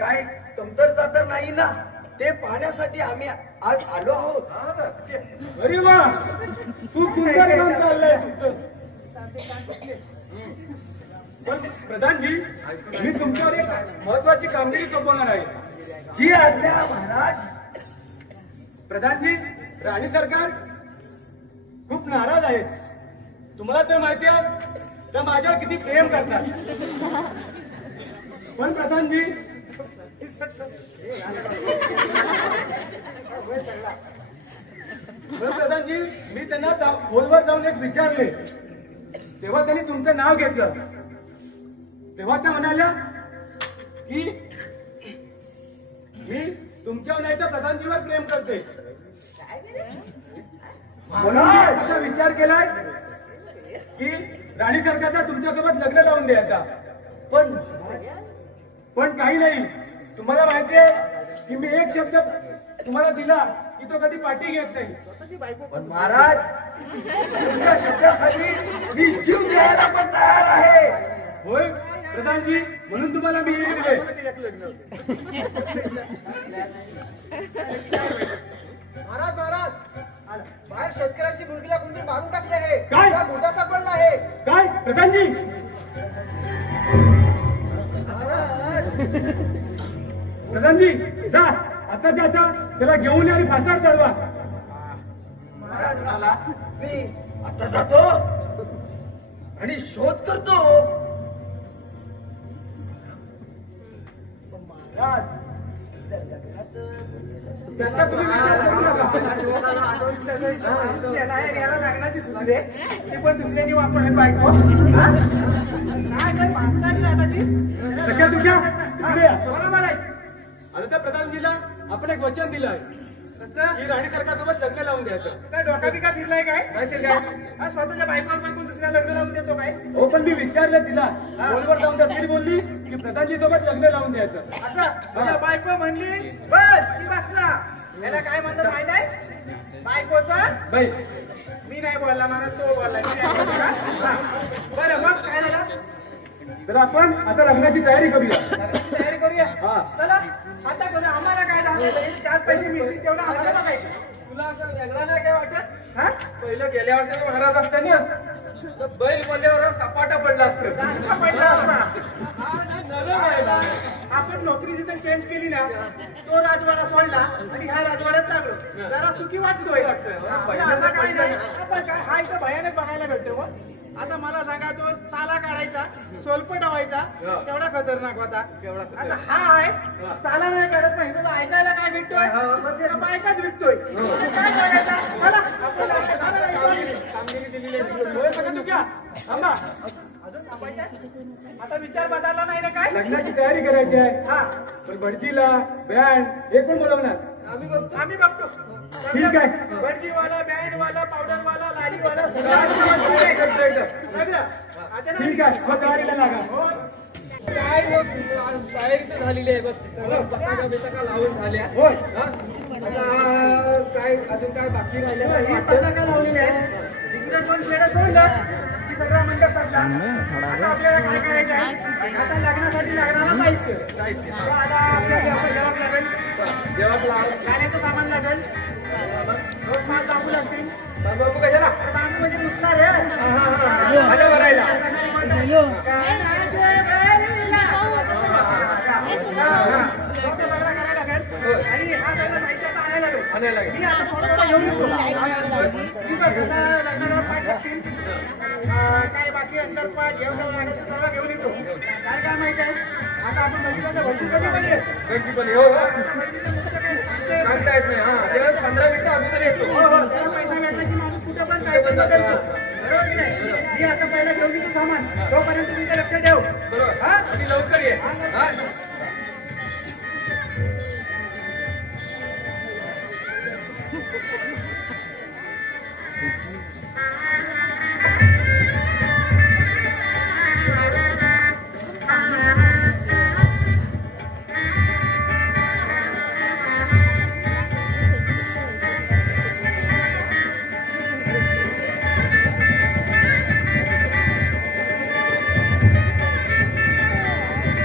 काय कमतरता तर नाही ना. ते पाहण्यासाठी आम्ही आज आलो आहोत. अरे वा, खूप सुंदर काम चाललंय तुमचं. पण प्रधानजी, मी तुमच्यावर एक महत्वाची कामगिरी सोपवणार आहे. जी आज्ञा महाराज. प्रधानजी, राणी सरकार खूप नाराज आहेत. तुम्हाला तर माहिती आहे त्या माझ्यावर किती प्रेम करतात. पण प्रधानजी, मी त्यांना खोलवर जाऊन एक विचारले, तेव्हा त्यांनी तुमचं नाव घेतलं. तेव्हा त्या म्हणाल्या की मी तुमच्यावर नाही तर प्रधानजीवर प्रेम करते. म्हणून मी असा विचार केलाय की राणी सरकारचा तुमच्यासोबत लग्न लावून द्यायचा. पण काही नाही. तुम्हाला माहितीये की मी एक शब्द तुम्हाला दिला की तो कधी पाठी घेत नाही. पण महाराज, तुमच्या शब्दाखाली मी जीव द्यायला पण तयार आहे. होय प्रधानजी, म्हणून तुम्हाला मी दिले. महाराज बाहेर शेतकऱ्याची मुलगीला कोणतरी मारून टाकले आहे. काय? त्याचा मुद्दा सापडला आहे. काय प्रधानजी? प्रधानजी, जा आताच्या आता त्याला घेऊन या आणि फासावर चढवा. महाराज, मी आता जातो आणि शोध करतो. महाराज, त्याचा तुम्ही विचार करू नका. याला लग्नाची सुचले ती पण दुसऱ्याची वापरली बायको. काय काय माणसाची राहता ती सगळ्या तुझ्या इकडे या. बरोबर आहे. आता त्या प्रधानजीला आपण एक वचन दिलं आहे की राणी सरकारसोबत लग्न लावून द्यायचं. काय डोका बिका फिरलाय काय? काय ते काय? हा, स्वतःच्या बायकोवर पण कोण दुसऱ्या लग्न लावून देतो काय? हो, पण मी विचारलं तिला. फोनवर जाऊन ती बोलली की प्रधानजी सोबत लग्न लावून द्यायचं. असं माझ्या बायको म्हणली बस ती बसला. याला काय म्हणतात माहित आहे? बायकोचा बाई, मी नाही बोलला, मला तो बोलला. मी नाही बोलला. हा. बरं मग काय झालं? तर आपण आता लग्नाची तयारी करूया. तयारी करूया. हा. चला आता करूया. आम्हाला काय झालं? चार पैसे मिळतील तेवढं आम्हाला बघायचं. तुला असं वेगळा नाही काय वाटत? हा? पहिलं गेल्या वर्षी महाराज असताना तर बैल बोलल्यावर सपाटा पडला असतं. चांगला पडला असता. हा, नाही, नरम आहे बा. आपण नोकरी जिथे चेंज केली ना, तो राजवाडा सोडला आणि ह्या राजवाड्यात लागलो. जरा सुखी वाटतोय. असं काही नाही. आपण काय हा इथं भयानक बघायला भेटतो. मग आता मला सांगा, तो चाला काढायचा, सोलपट व्हायचा, तेवढा खतरनाक होता. आता हा आहे चाला नाही काढत, नाही तर ऐकायला काय भेटतोय? बायकाच विकतोय. काय करायचा? चला, आपण कामगिरी दिलेली आहे. होय, सगळं तू क्या? थांबा. अजून थांबायचं? आता विचार बदलला नाही ना काय? लग्नाची तयारी करायची आहे. हा, पण भटजीला बँड हे कोण बोलवणार? आम्ही बघतो. ठीक आहे. भटजीवाला, बँडवाला, पावडरवाला, लालीवाला ठीक सगळं. आता नाही. आहे, मग तयारीला लागा. हो. काय तयारी तर झालेली आहे. बस पताका बिताका लावून झाल्या. होय. आता काय अजून काय बाकी राहिलं ही पताका लावलेली आहे. इकडे 2 शेडं सोडलं की सगळं मंडप टाकला. आता आपल्याला काय करायचं आहे? आता लग्नासाठी लागणारा साहित्य. आता आपल्या जेवण लागेल, गाण्याचं सामान लागेल, पाच बांबू लागतील. बाबू कशाला? बांबू म्हणजे नुसता रे. आलं भरायला. सगळं करायला लागेल आणि हा सगळं साहित्य आता आणायला लागेल. आणायला लागेल. मी आता थोडं घेऊन येतो. ठीक आहे, आता लग्नाला पाठ लागतील. काय बाकी अंतरपाठ जेवण लागेल सर्व घेऊन येतो. काय काय माहिती आहे? आता आपण बघितलं तर भरती कधी पण येत. गणपती पण हो सांगता येत नाही. हा, तेव्हा 15 मिनिटं अगोदर येतो. त्याला पैसा भेटण्याची माणूस कुठं पण काय पण बदलतो. बरोबर की नाही? मी आता पहिला घेऊन येतो सामान. तोपर्यंत तुम्ही ते लक्ष ठेव. बरोबर. हा? आणि लवकर ये. हा.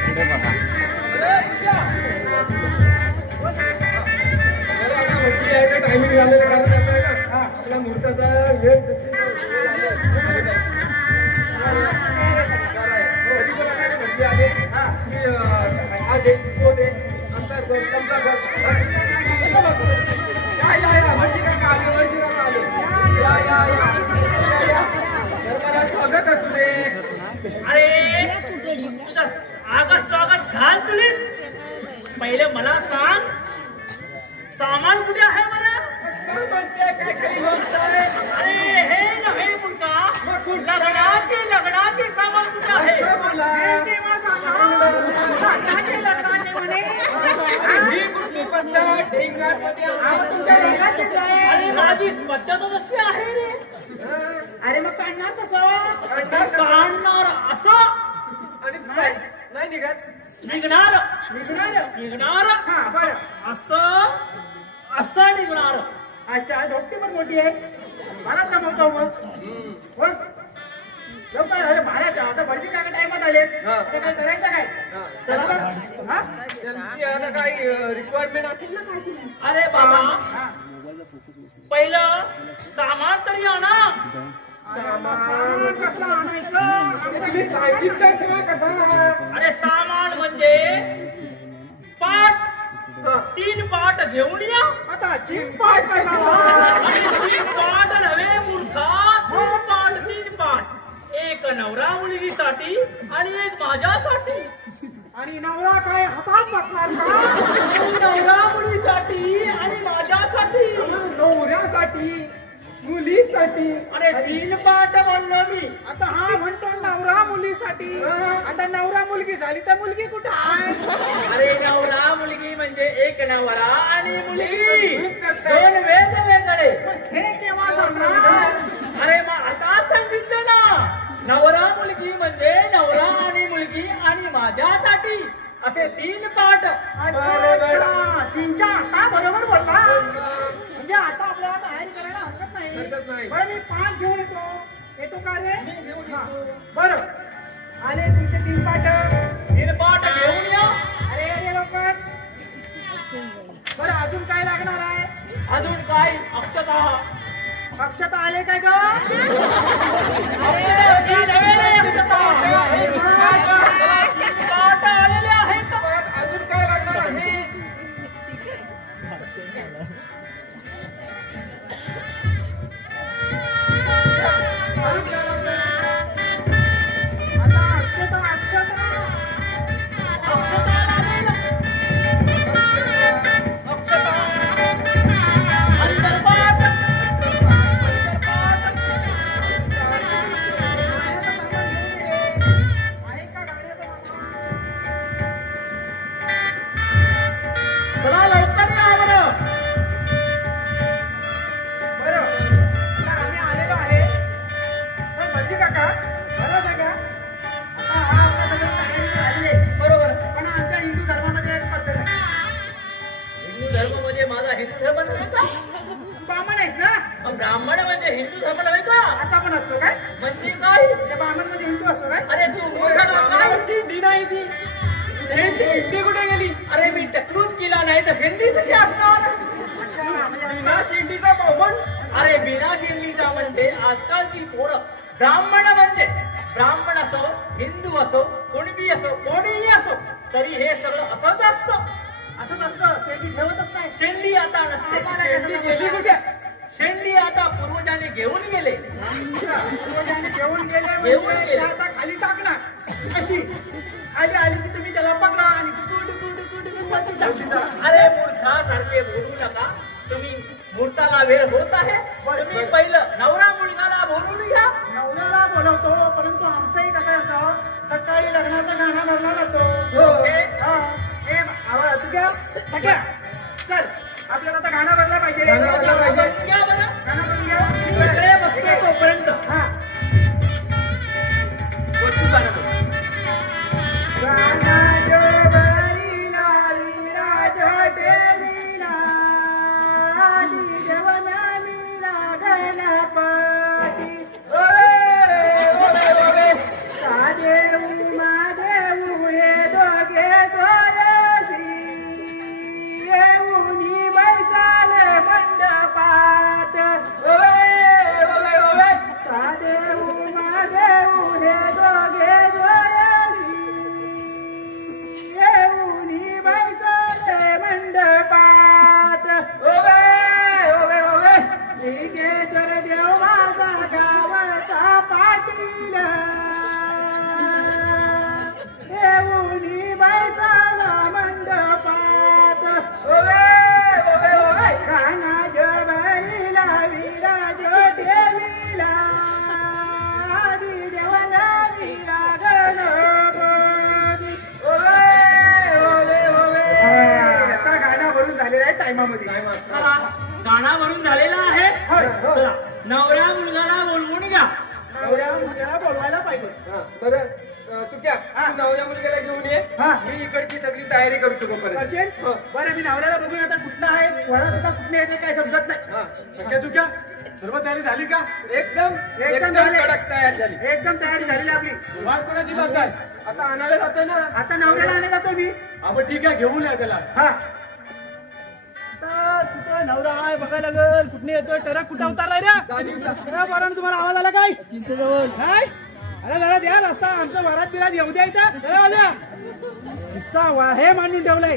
पुढे बघा. दे अंतर कर कंपर कर या म्हणजे का आले या मला स्वागत असू दे. अरे तुझं आगत स्वागत घाल चुलीत. पहिले मला सांग सामान कुठे आहे मला. काय खरी गोष्ट आहे. अरे हे नव्हे मुलगा लग्नाचे सामान कुठे आहे. लग्नाचे म्हणे ही कुठली पद्धत ढेंगामध्ये तुमच्या रंगाचीच आहे. अरे माझी पद्धत तशी आहे रे. अरे मग काढणार कसं. काढणार असं आणि नाही निघत निघणार हा बरं. असं निघणार. अच्छा धोपटी पण मोठी आहे. मला जमवतो मग लवकर. अरे महाराज आता भरती काय टायमात आले ते काय करायचं काय. चला बरं. हा त्यांची आता काही रिक्वायरमेंट असेल ना काय. अरे बाबा पहिलं सामान तरी आणा. सामान कसं आणायचं. तुम्ही सांगितलं सगळं कसा. अरे सामान म्हणजे पाट. 3 पाट घेऊन या. आता चिंपाट कसा. आणि 3 पाट नव्हे मूर्खा. 3 पाट 3 पाट. एक नवरा मुलगीसाठी आणि एक माझ्यासाठी. आणि नवरा काय हातात बसणार का. नवरा मुलीसाठी आणि माझ्यासाठी. नवऱ्यासाठी मुलीसाठी. अरे 3 पाट म्हणलं मी. आता हा म्हणतो नवरा मुलीसाठी. आता नवरा मुलगी झाली तर मुलगी कुठे आहे. अरे नवरा मुलगी म्हणजे एक नवरा आणि मुलगी 2 वेगवेगळे. हे केव्हा सांगणार. अरे मग आता सांगितलं ना. नवरा मुलगी म्हणजे नवरा आणि मुलगी आणि माझ्यासाठी असे 3 पाट. अच्छा सिंचा आता बरोबर बोलला. म्हणजे आता आपल्याला तयारी करायला हरकत नाही. बरं मी पाठ घेऊन येतो का रे. हा, बरं आले तुमचे 3 पाट. 3 पाट घेऊन या. अरे लवकर. बरं अजून काय लागणार आहे. अजून काय अक्षता. अक्षता आले काय ग. अरे ती नव्हे रे अक्षता. पाट आलेले आहेत. अजून काय लागणार आहे. आता अक्षता अक्षता. अक्षता लागेल. अक्षता अंतरपाट. आहे का गाण्याचं. चला लवकर या बरं. बरं आता आम्ही आलेलो आहे. तर म्हणजे काका मला सांगा. आता हा आपला सगळं तयारी झाली आहे बरोबर. पण आमच्या हिंदू धर्मामध्ये एक पद्धत आहे. हिंदू धर्म म्हणजे माझा हिंदू धर्म नव्हे का. ब्राह्मण आहेत ना. मग ब्राह्मण म्हणजे हिंदू धर्म नव्हे का. असा पण असतो काय. म्हणजे काय. म्हणजे ब्राह्मण मध्ये हिंदू असतो काय. अरे तू मोठा काय शेंडी नाही ती. शेंडी कुठे गेली. अरे मी टकलूच केला नाही तर शेंडी कशी असणार. बिना शेंडीचा बावण. अरे बिना शेंडीचा म्हणजे आजकालची पोरं ब्राह्मण म्हणजे ब्राह्मण असो हिंदू असो कुणबी असो कोणीही असो तरी हे सगळं असंच असतं. असंच असतं. ते मी ठेवतच नाही. शेंडी आता नसते. शेंडी गेली कुठे. शेंडी आता पूर्वजांनी घेऊन गेले. पूर्वजांनी जेवण गेले जेवून म्हणजे गेले. ते आता खाली टाकणार. अशी आली आली की तुम्ही त्याला पकडा आणि वरती टाका. अरे मूर्खासारखे बोलू नका. तुम्ही मुहूर्ताला वेळ होत आहे. तुम्ही पहिलं नवरा मुलगाला बोलून घ्या. नवऱ्याला बोलवतो परंतु आमचंही कसं असतं. सकाळी लग्नाचा गाणं भरला जातो. हा. हे आवाज तू घ्या सगळ्या. चल आपल्याला आता गाणं भरला पाहिजे. गाणं भरलं पाहिजे. घ्या बरं. गाणं भरून घ्या. इकडे बसतो तोपर्यंत हा गोष्टी गाणं बोल. प्रेमामध्ये चला, गाणावरून झालेला आहे. चला, नवऱ्या मुलगाला बोलवून घ्या. नवऱ्या मुलग्याला बोलवायला पाहिजे. बरं तुझ्या नवऱ्या मुलग्याला घेऊन ये. हा. मी इकडची सगळी तयारी करतो तोपर्यंत. करशील? बरं मी नवऱ्याला बघून आता कुठला आहे वरात आता कुठले येते काय समजत नाही. सख्या तुझ्या सर्व तयारी झाली का? एकदम एकदम झाली. कडक तयार झाली. एकदम तयारी झालेली आपली. वाट कोणाची बात आहे? आता आणायला जातोय ना. आता नवऱ्याला आणायला जातो मी. आपण ठीक आहे, घेऊन या त्याला. हा आता कुठं नवरा आहे बघायला लागल. कुठने येतोय ट्रक कुठं उतारलाय रे? बरं तुम्हाला आवाज आला काय? काय अरे जरा द्या रस्ता. आमचं वरात बिरात येऊ द्या इथं. जरा द्या नुसता हे मांडून ठेवलंय.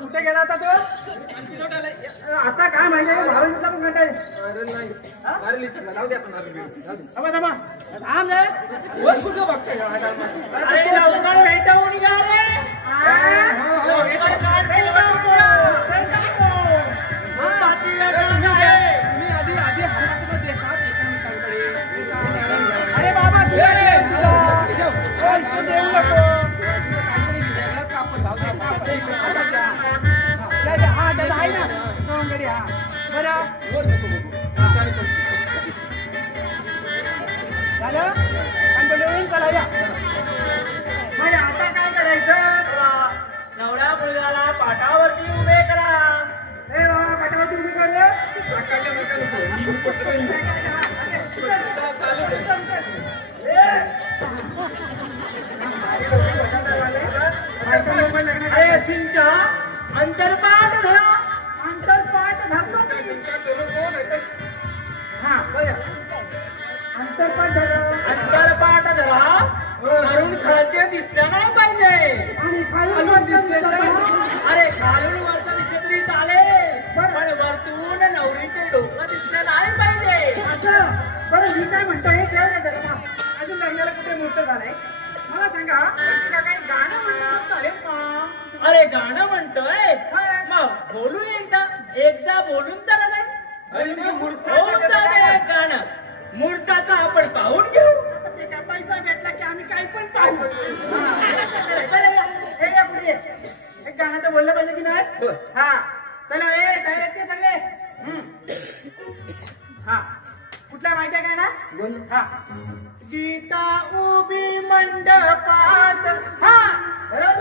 कुठे गेला होता तो? आता काय माहिती भावांचा पण घंटा अरे बाबा देऊ नको. हा दादा आहे ना सोंगडी. हा बरं झालं आणि बोलून चला या. म्हणजे आता काय करायचं? नवऱ्या मुलगाला पाटावरती उभे करा. ए बाबा पाटावरती उभी कर रे. अरे सिंचा अंतरपाठ धरा. अंतरपाठ धरतो. हा बरं अंतरपाठ धरा. अंतरपाठ धरा. वरून खालचे दिसल्या नाही पाहिजे. आणि खालून दिसले अरे खालून वरचा दिसले तरी चालेल, पण वरतून नवरीचे डोकं दिसलं नाही पाहिजे. असं बरं मी काय म्हणतो हे ठेव नाही जरा. अजून लग्नाला कुठे मोठं झालंय मला सांगा. तुला काही गाणं म्हणणं चालेल का? अरे गाणं म्हणतोय मग बोलून एकदा बोलून तर गाणं मुहूर्ताचं आपण पाहून घेऊ. ते काय पैसा भेटला की आम्ही काही पण पाहू. एक गाणं तर बोललं पाहिजे की नाही. हा चला ए जाहिरात के सगळे. हा कुठला माहिती आहे का ना? हा गीता उभी मंडपात. हा बरोबर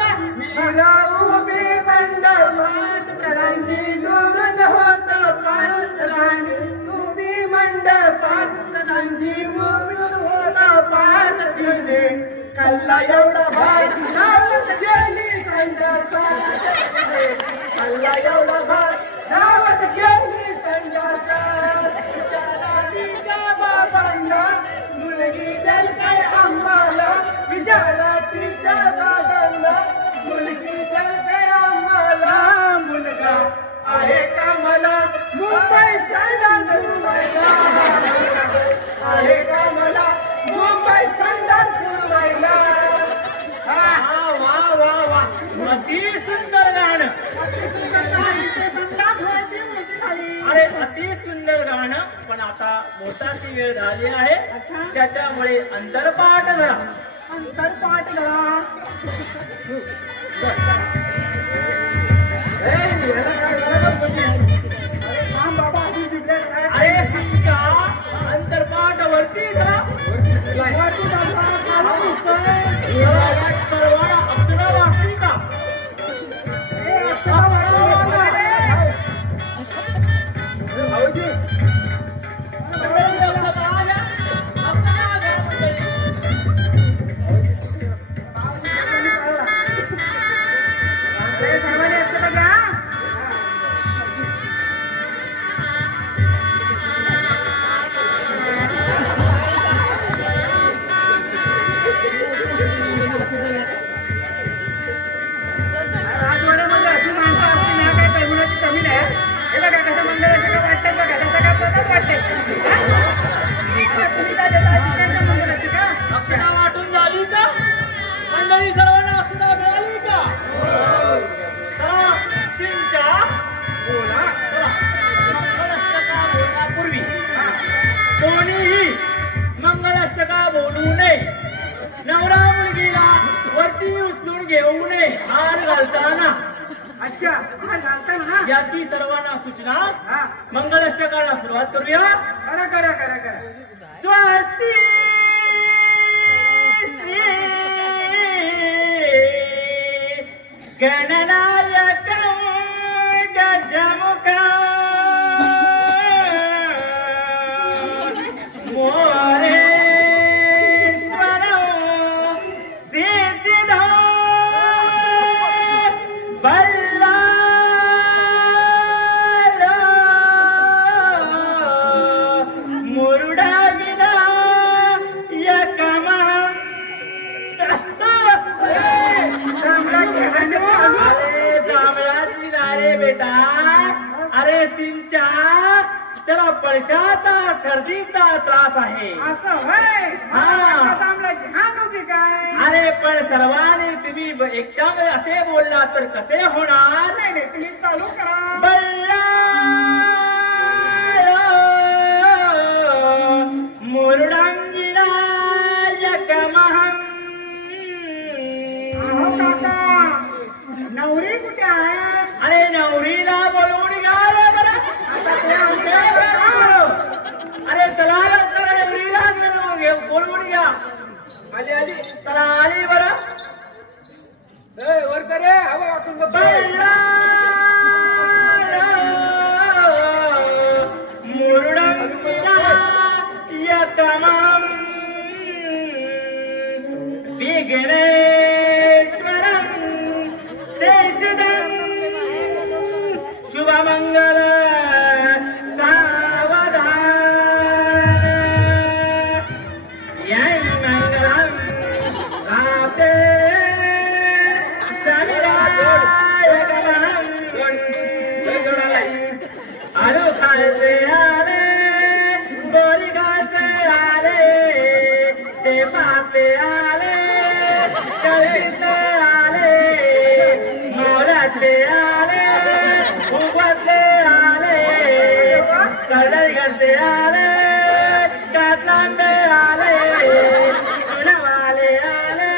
ना. उभी मंडपात प्रधानजी दुरून होत पात. राणी उभी मंडपात जीव होता पाहत तिने कल्ला एवढा भात धावत गेली संध्याचा कल्ला एवढा भात धावत गेली संध्याचा तिच्या बाबांना मुलगी द्याल काय आम्हाला विचारा तिच्या बाबांना मुलगी द्याल काय आम्हाला मुलगा आहे का मला मुंबई संडास धुवायला आहे का मला मुंबई संडास धुवायला वा वा वा अति सुंदर गाणं अरे अति सुंदर गाणं पण आता मोठाची वेळ झाली आहे त्याच्यामुळे अंतरपाठ धरा अंतरपाठ धरा अरे तुमच्या अंतरपाठ वरती धरा सर्वांना अक्षरा वाटली का राजवाड्यामध्ये अशी माणसं असते ना काय पैमुनाची कमी नाही हे बघा कसं मंदिराचं काय वाटतं बघा तसं काय आपल्यालाच वाटतंय तुम्ही काय देता त्यांच्या मंदिराची का अक्षरा वाटून झाली का मंडळी सर्वांना अक्षरा मिळाली का चला शिंच्या बोला मंगलाष्टका बोलण्यापूर्वी कोणीही मंगलाष्टका बोलू नये नवरा मुलगीला वरती उचलून घेऊ नये हार घालताना अच्छा हा घालताना ना याची सर्वांना सूचना हा मंगलाष्टकाला सुरुवात करूया करा करा करा करा स्वस्ति श्री गणनायकं गजमुखं मोरेश्वरं सिद्धिदं मुरुडा बेटा अरे सिंचा त्याला पळशाचा सर्दीचा त्रास आहे असं होय हा. काय अरे पण सर्वांनी तुम्ही एकदम असे बोलला तर कसे होणार नाही नाही तुम्ही चालू करा मुरुडांगिना यकमहं अहो काका नवरी कुठे आहे अरे नवरीला बोलवून घ्या रे बरं अरे चला लवकर नवरीला बोलवून घ्या आली आली चला आली बरं वर करे हवा वाटून मुरुडंगिना यकमहं विघ्नेश्वरं सिद्धिदं शुभमंगल सावधान यं मंगलं प्राप्ते समिदायकमहं आलू खायचे आले गोरी खायचे आले ते पापे आले कळीचे आले मोराचे आले उभतले आले कळईगरचे आले कातलांबे आले सुनवाले आले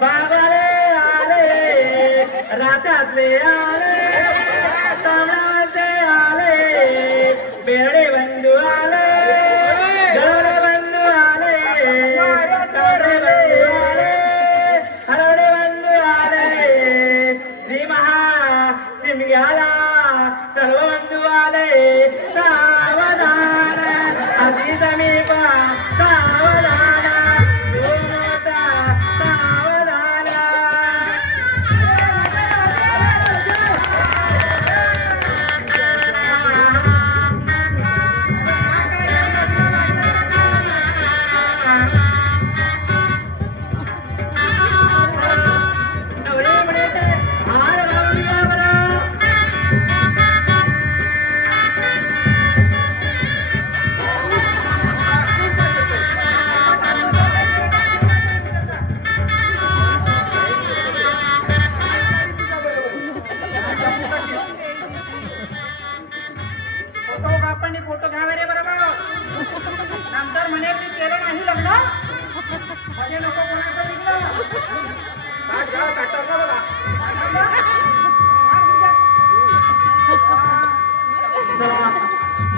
बाबाले आले रातातले आले सामनाचे आले बेडे बंधू आले घर बंधू आले तारे बंधू आले हरडे बंधू आले श्री महा शिमग्याला सर्व बंधू आले सावधान आधी जमी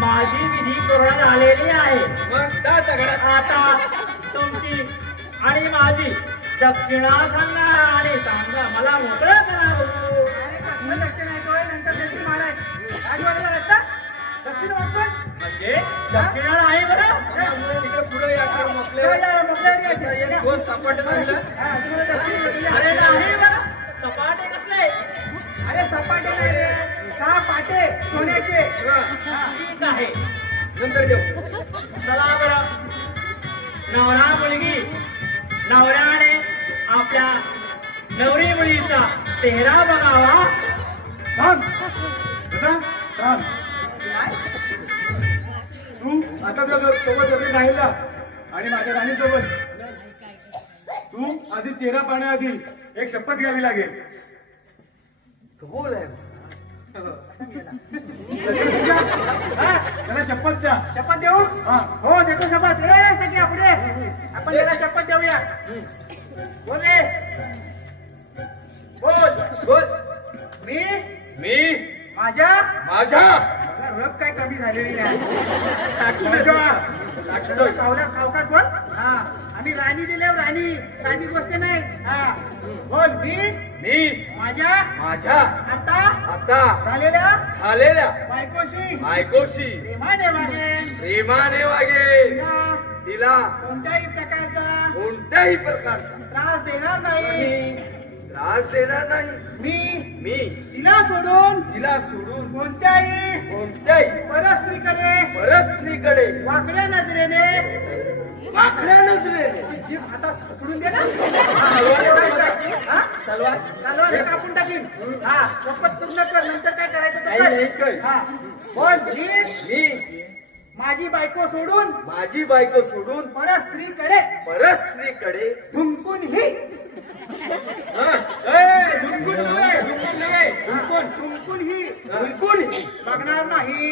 माझी विधी पूर्ण झालेली आहे. मग जा त्या घरात. आता तुमची आणि माझी दक्षिणा सांगा आणि सांगा मला मोकळं करा. कसलं दक्षिण आहे तो नंतर दक्षिण महाराज राजवाड्याला रस्ता दक्षिण वापस म्हणजे दक्षिणा नाही बरं. तिकडे पुढे या या, मोकल्या या, मोकळ्या एरियात. दोन सपाट राहिलं. हा, तुम्हाला दक्षिण वाटलं. अरे नाही बरं. सपाटे कसले. अरे सपाटे नाही रे 6 पाटे सोन्याचे. ठीक आहे. नंतर देऊ. चला बरं. नवरा मुलगी नवऱ्याने आपल्या नवरी मुलीचा चेहरा बघावा. थांब दादा, थांब. तू आता त्या सोबत जरी राहिला आणि माझ्या राणीसोबत तू आधी चेहरा पाहण्याआधी एक शपथ घ्यावी लागेल. कबूल आहे. त्याला शपथ द्या. शपथ देऊ हा. हो देतो शपथ. सगळ्या पुढे आपण त्याला शपथ देऊया. बोल रे बोल. बोल. मी माझ्या रग काय कमी झालेली नाही. सावकाश बोल. हा आम्ही राणी दिल्यावर राणी साधी गोष्ट नाही. हा बोल. मी माझ्या आता झालेल्या बायकोशी प्रेमाने वागेन. तिला कोणत्याही प्रकारचा त्रास देणार नाही. मी तिला सोडून कोणत्याही परस्त्रीकडे वाकड्या नजरेने जीभ हातात सोडून दे ना. तलवार हे कापून टाकीन. हा शपथ पूर्ण कर. नंतर काय करायचं तो कर. हा बोल. मी माझी बायको सोडून परस्त्रीकडे धुमकूनही बघणार नाही.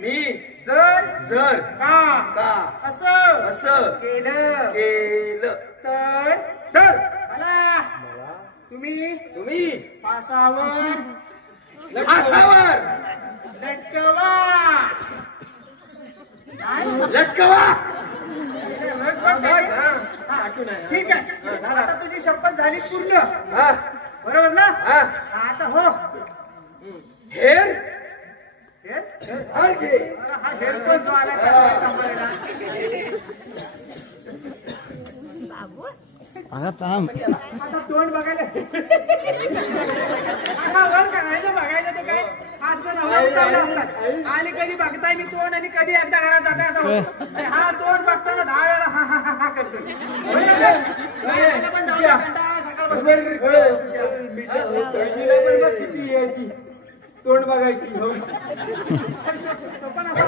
मी जर का असं केलं तर मला तुम्ही फासावर लटकवा. ठीक आहे. आता तुझी शपथ झाली पूर्ण. बरोबर ना. आता हो हेर हा हेर जो आला त्याला आता तोंड बघायला असा वर करायचं बघायचं तो काय हातचं नवरा उतावला असतात. आणि कधी बघताय मी तोंड आणि कधी एकदा घरात जाताय असं होतं. हा तोंड बघताना 10 वेळा हा करतोय. पण जाऊ द्या. तोंड बघायची. तो पण असं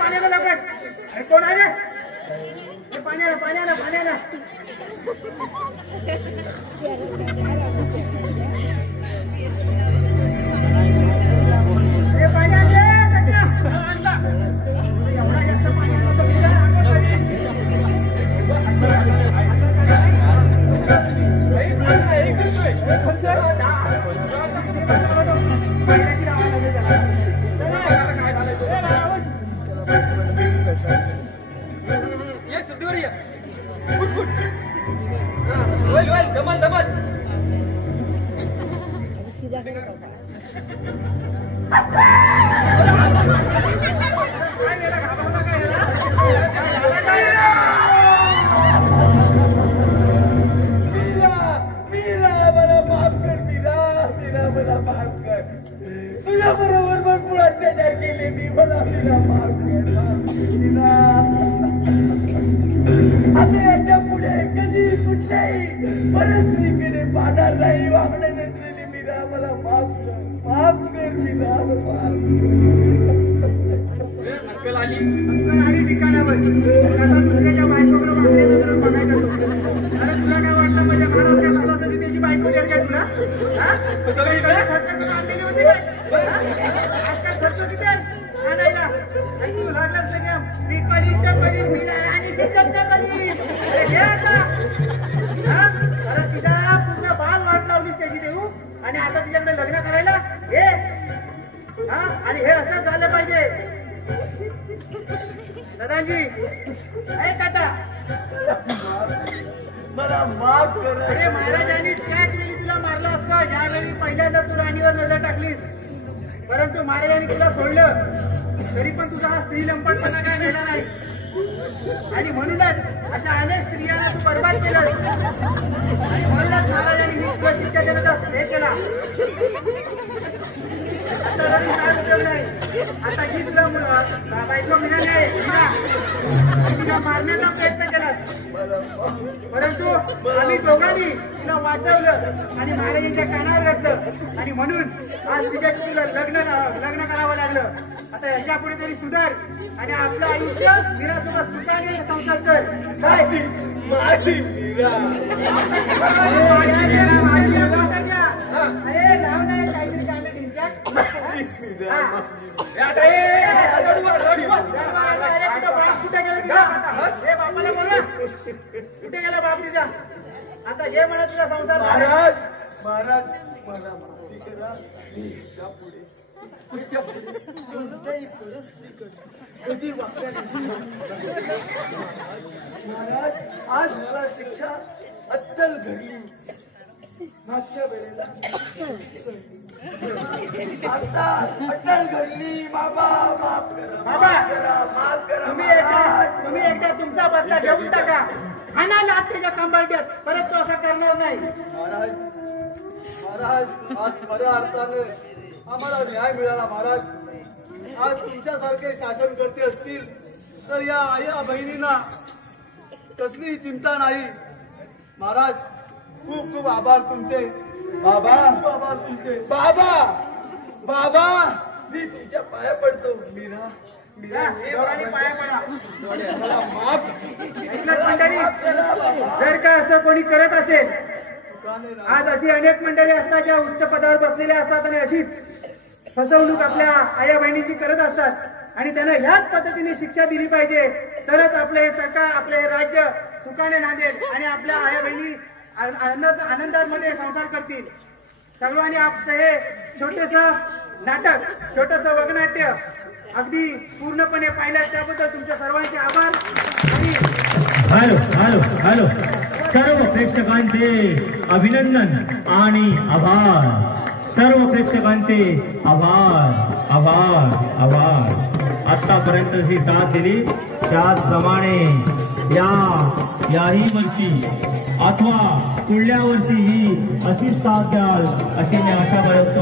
पाण्याला लगत. कोण आहे रे. पाण्याला एवढा जास्त पाण्याला मला माफ कर. आता याच्या पुढे कधी कुठल्याही परिस्थितीकडे पाहणार नाही वागण्या नेत्रीने मीरा मला माफ कर मीरा अंकल आली आली ठिकाणावर आता दुसऱ्याच्या बायकोकडे वाकडे नजरून बघायचा तो. अरे तुला काय वाटलं म्हणजे महाराज काय साधासाठी त्याची बायको देईल काय तुला? खर्च करून आणलेली होती काय? आजकाल खर्च किती आहे आणायला? आणि तू लागलाच लगे विकली टपली मिळाला आणि फिकत टपली. अरे घे आता. अरे तिला पूर्ण बाल वाट लावलीस त्याची देऊ आणि आता तिच्याकडे लग्न करायला हे आणि हे असंच झालं पाहिजे. दादाजी ऐक आता. मला माफ कर. अरे महाराजांनी त्याच वेळी तुला मारलं असतं ज्यावेळी पहिल्यांदा तू राणीवर नजर टाकलीस. परंतु महाराजांनी तुला सोडलं तरी पण तुझा हा स्त्री लंपटपणा काय गेला नाही. आणि म्हणूनच अशा अनेक स्त्रियांना तू बर्बाद केलं. आणि म्हणूनच महाराजांनी तुला शिक्षा देण्याचा हे केला. आता रवी काय उपयोग नाही. आता जी तुला बायको मिळाली आहे तिला मारण्याचा प्रयत्न केला. परंतु आम्ही दोघांनी तिला वाचवलं आणि महाराजांच्या कानावर घातलं. आणि म्हणून आज तिच्याशी तुला लग्न करावं लागलं. आता याच्यापुढे तरी सुधार आणि आपलं आयुष्य मीरासोबत सुखाने संसार कर. काय माझी मीरा अरे लाव नाही काहीतरी गाणं ढिंच्यात. कुठे गेला तिचा? हे बापाला बोलवा. कुठे गेला बाप तिचा? आता हे म्हणत तुझा संसार महाराज महाराज मला माफी करा. मी यापुढे कोणत्याही परिस्थितीकडे कधी वाकड्या महाराज आज मला शिक्षा अत्तल घडली. मागच्या वेळेला आता अटल घडली. बाबा माफ करा. बाबा माफ करा. तुम्ही एकदा तुमचा बदला घेऊन टाका. आणा लाट त्याच्या कंबरट्यात. परत तो असं करणार नाही. महाराज महाराज आज खऱ्या अर्थाने आम्हाला न्याय मिळाला. महाराज आज तुमच्यासारखे शासन करते असतील तर या आया बहिणींना कसली चिंता नाही. महाराज खूप खूप आभार तुमचे. बाबा खूप आभार तुमचे. बाबा बाबा मी तुमच्या पाया पडतो. मीरा मीरा दोघांनी पाया पडा. मला माफ ऐकलत मंडळी? जर का असं कोणी करत असेल आज अशी अनेक मंडळी असतात ज्या उच्च पदावर बसलेल्या असतात आणि अशीच फसवणूक आपल्या आया बहिणीची करत असतात आणि त्यांना ह्याच पद्धतीने शिक्षा दिली पाहिजे. तरच आपले हे सरकार आपले हे राज्य सुखाने नांदेल आणि आपल्या आया बहिणी आनंदामध्ये संसार करतील. सर्वांनी आपलं हे छोटेस नाटक छोटस वगनाट्य अगदी पूर्णपणे पाहिलं त्याबद्दल तुमच्या सर्वांचे आभार. आणि हॅलो हॅलो हॅलो सर्व प्रेक्षकांचे अभिनंदन आणि आभार. सर्व प्रेक्षकांचे आभार आभार आभार. आतापर्यंत जी साथ दिली त्याचप्रमाणे याही वर्षी अथवा पुढल्या वर्षी ही अशीच साथ द्याल अशी मी आशा बाळगतो.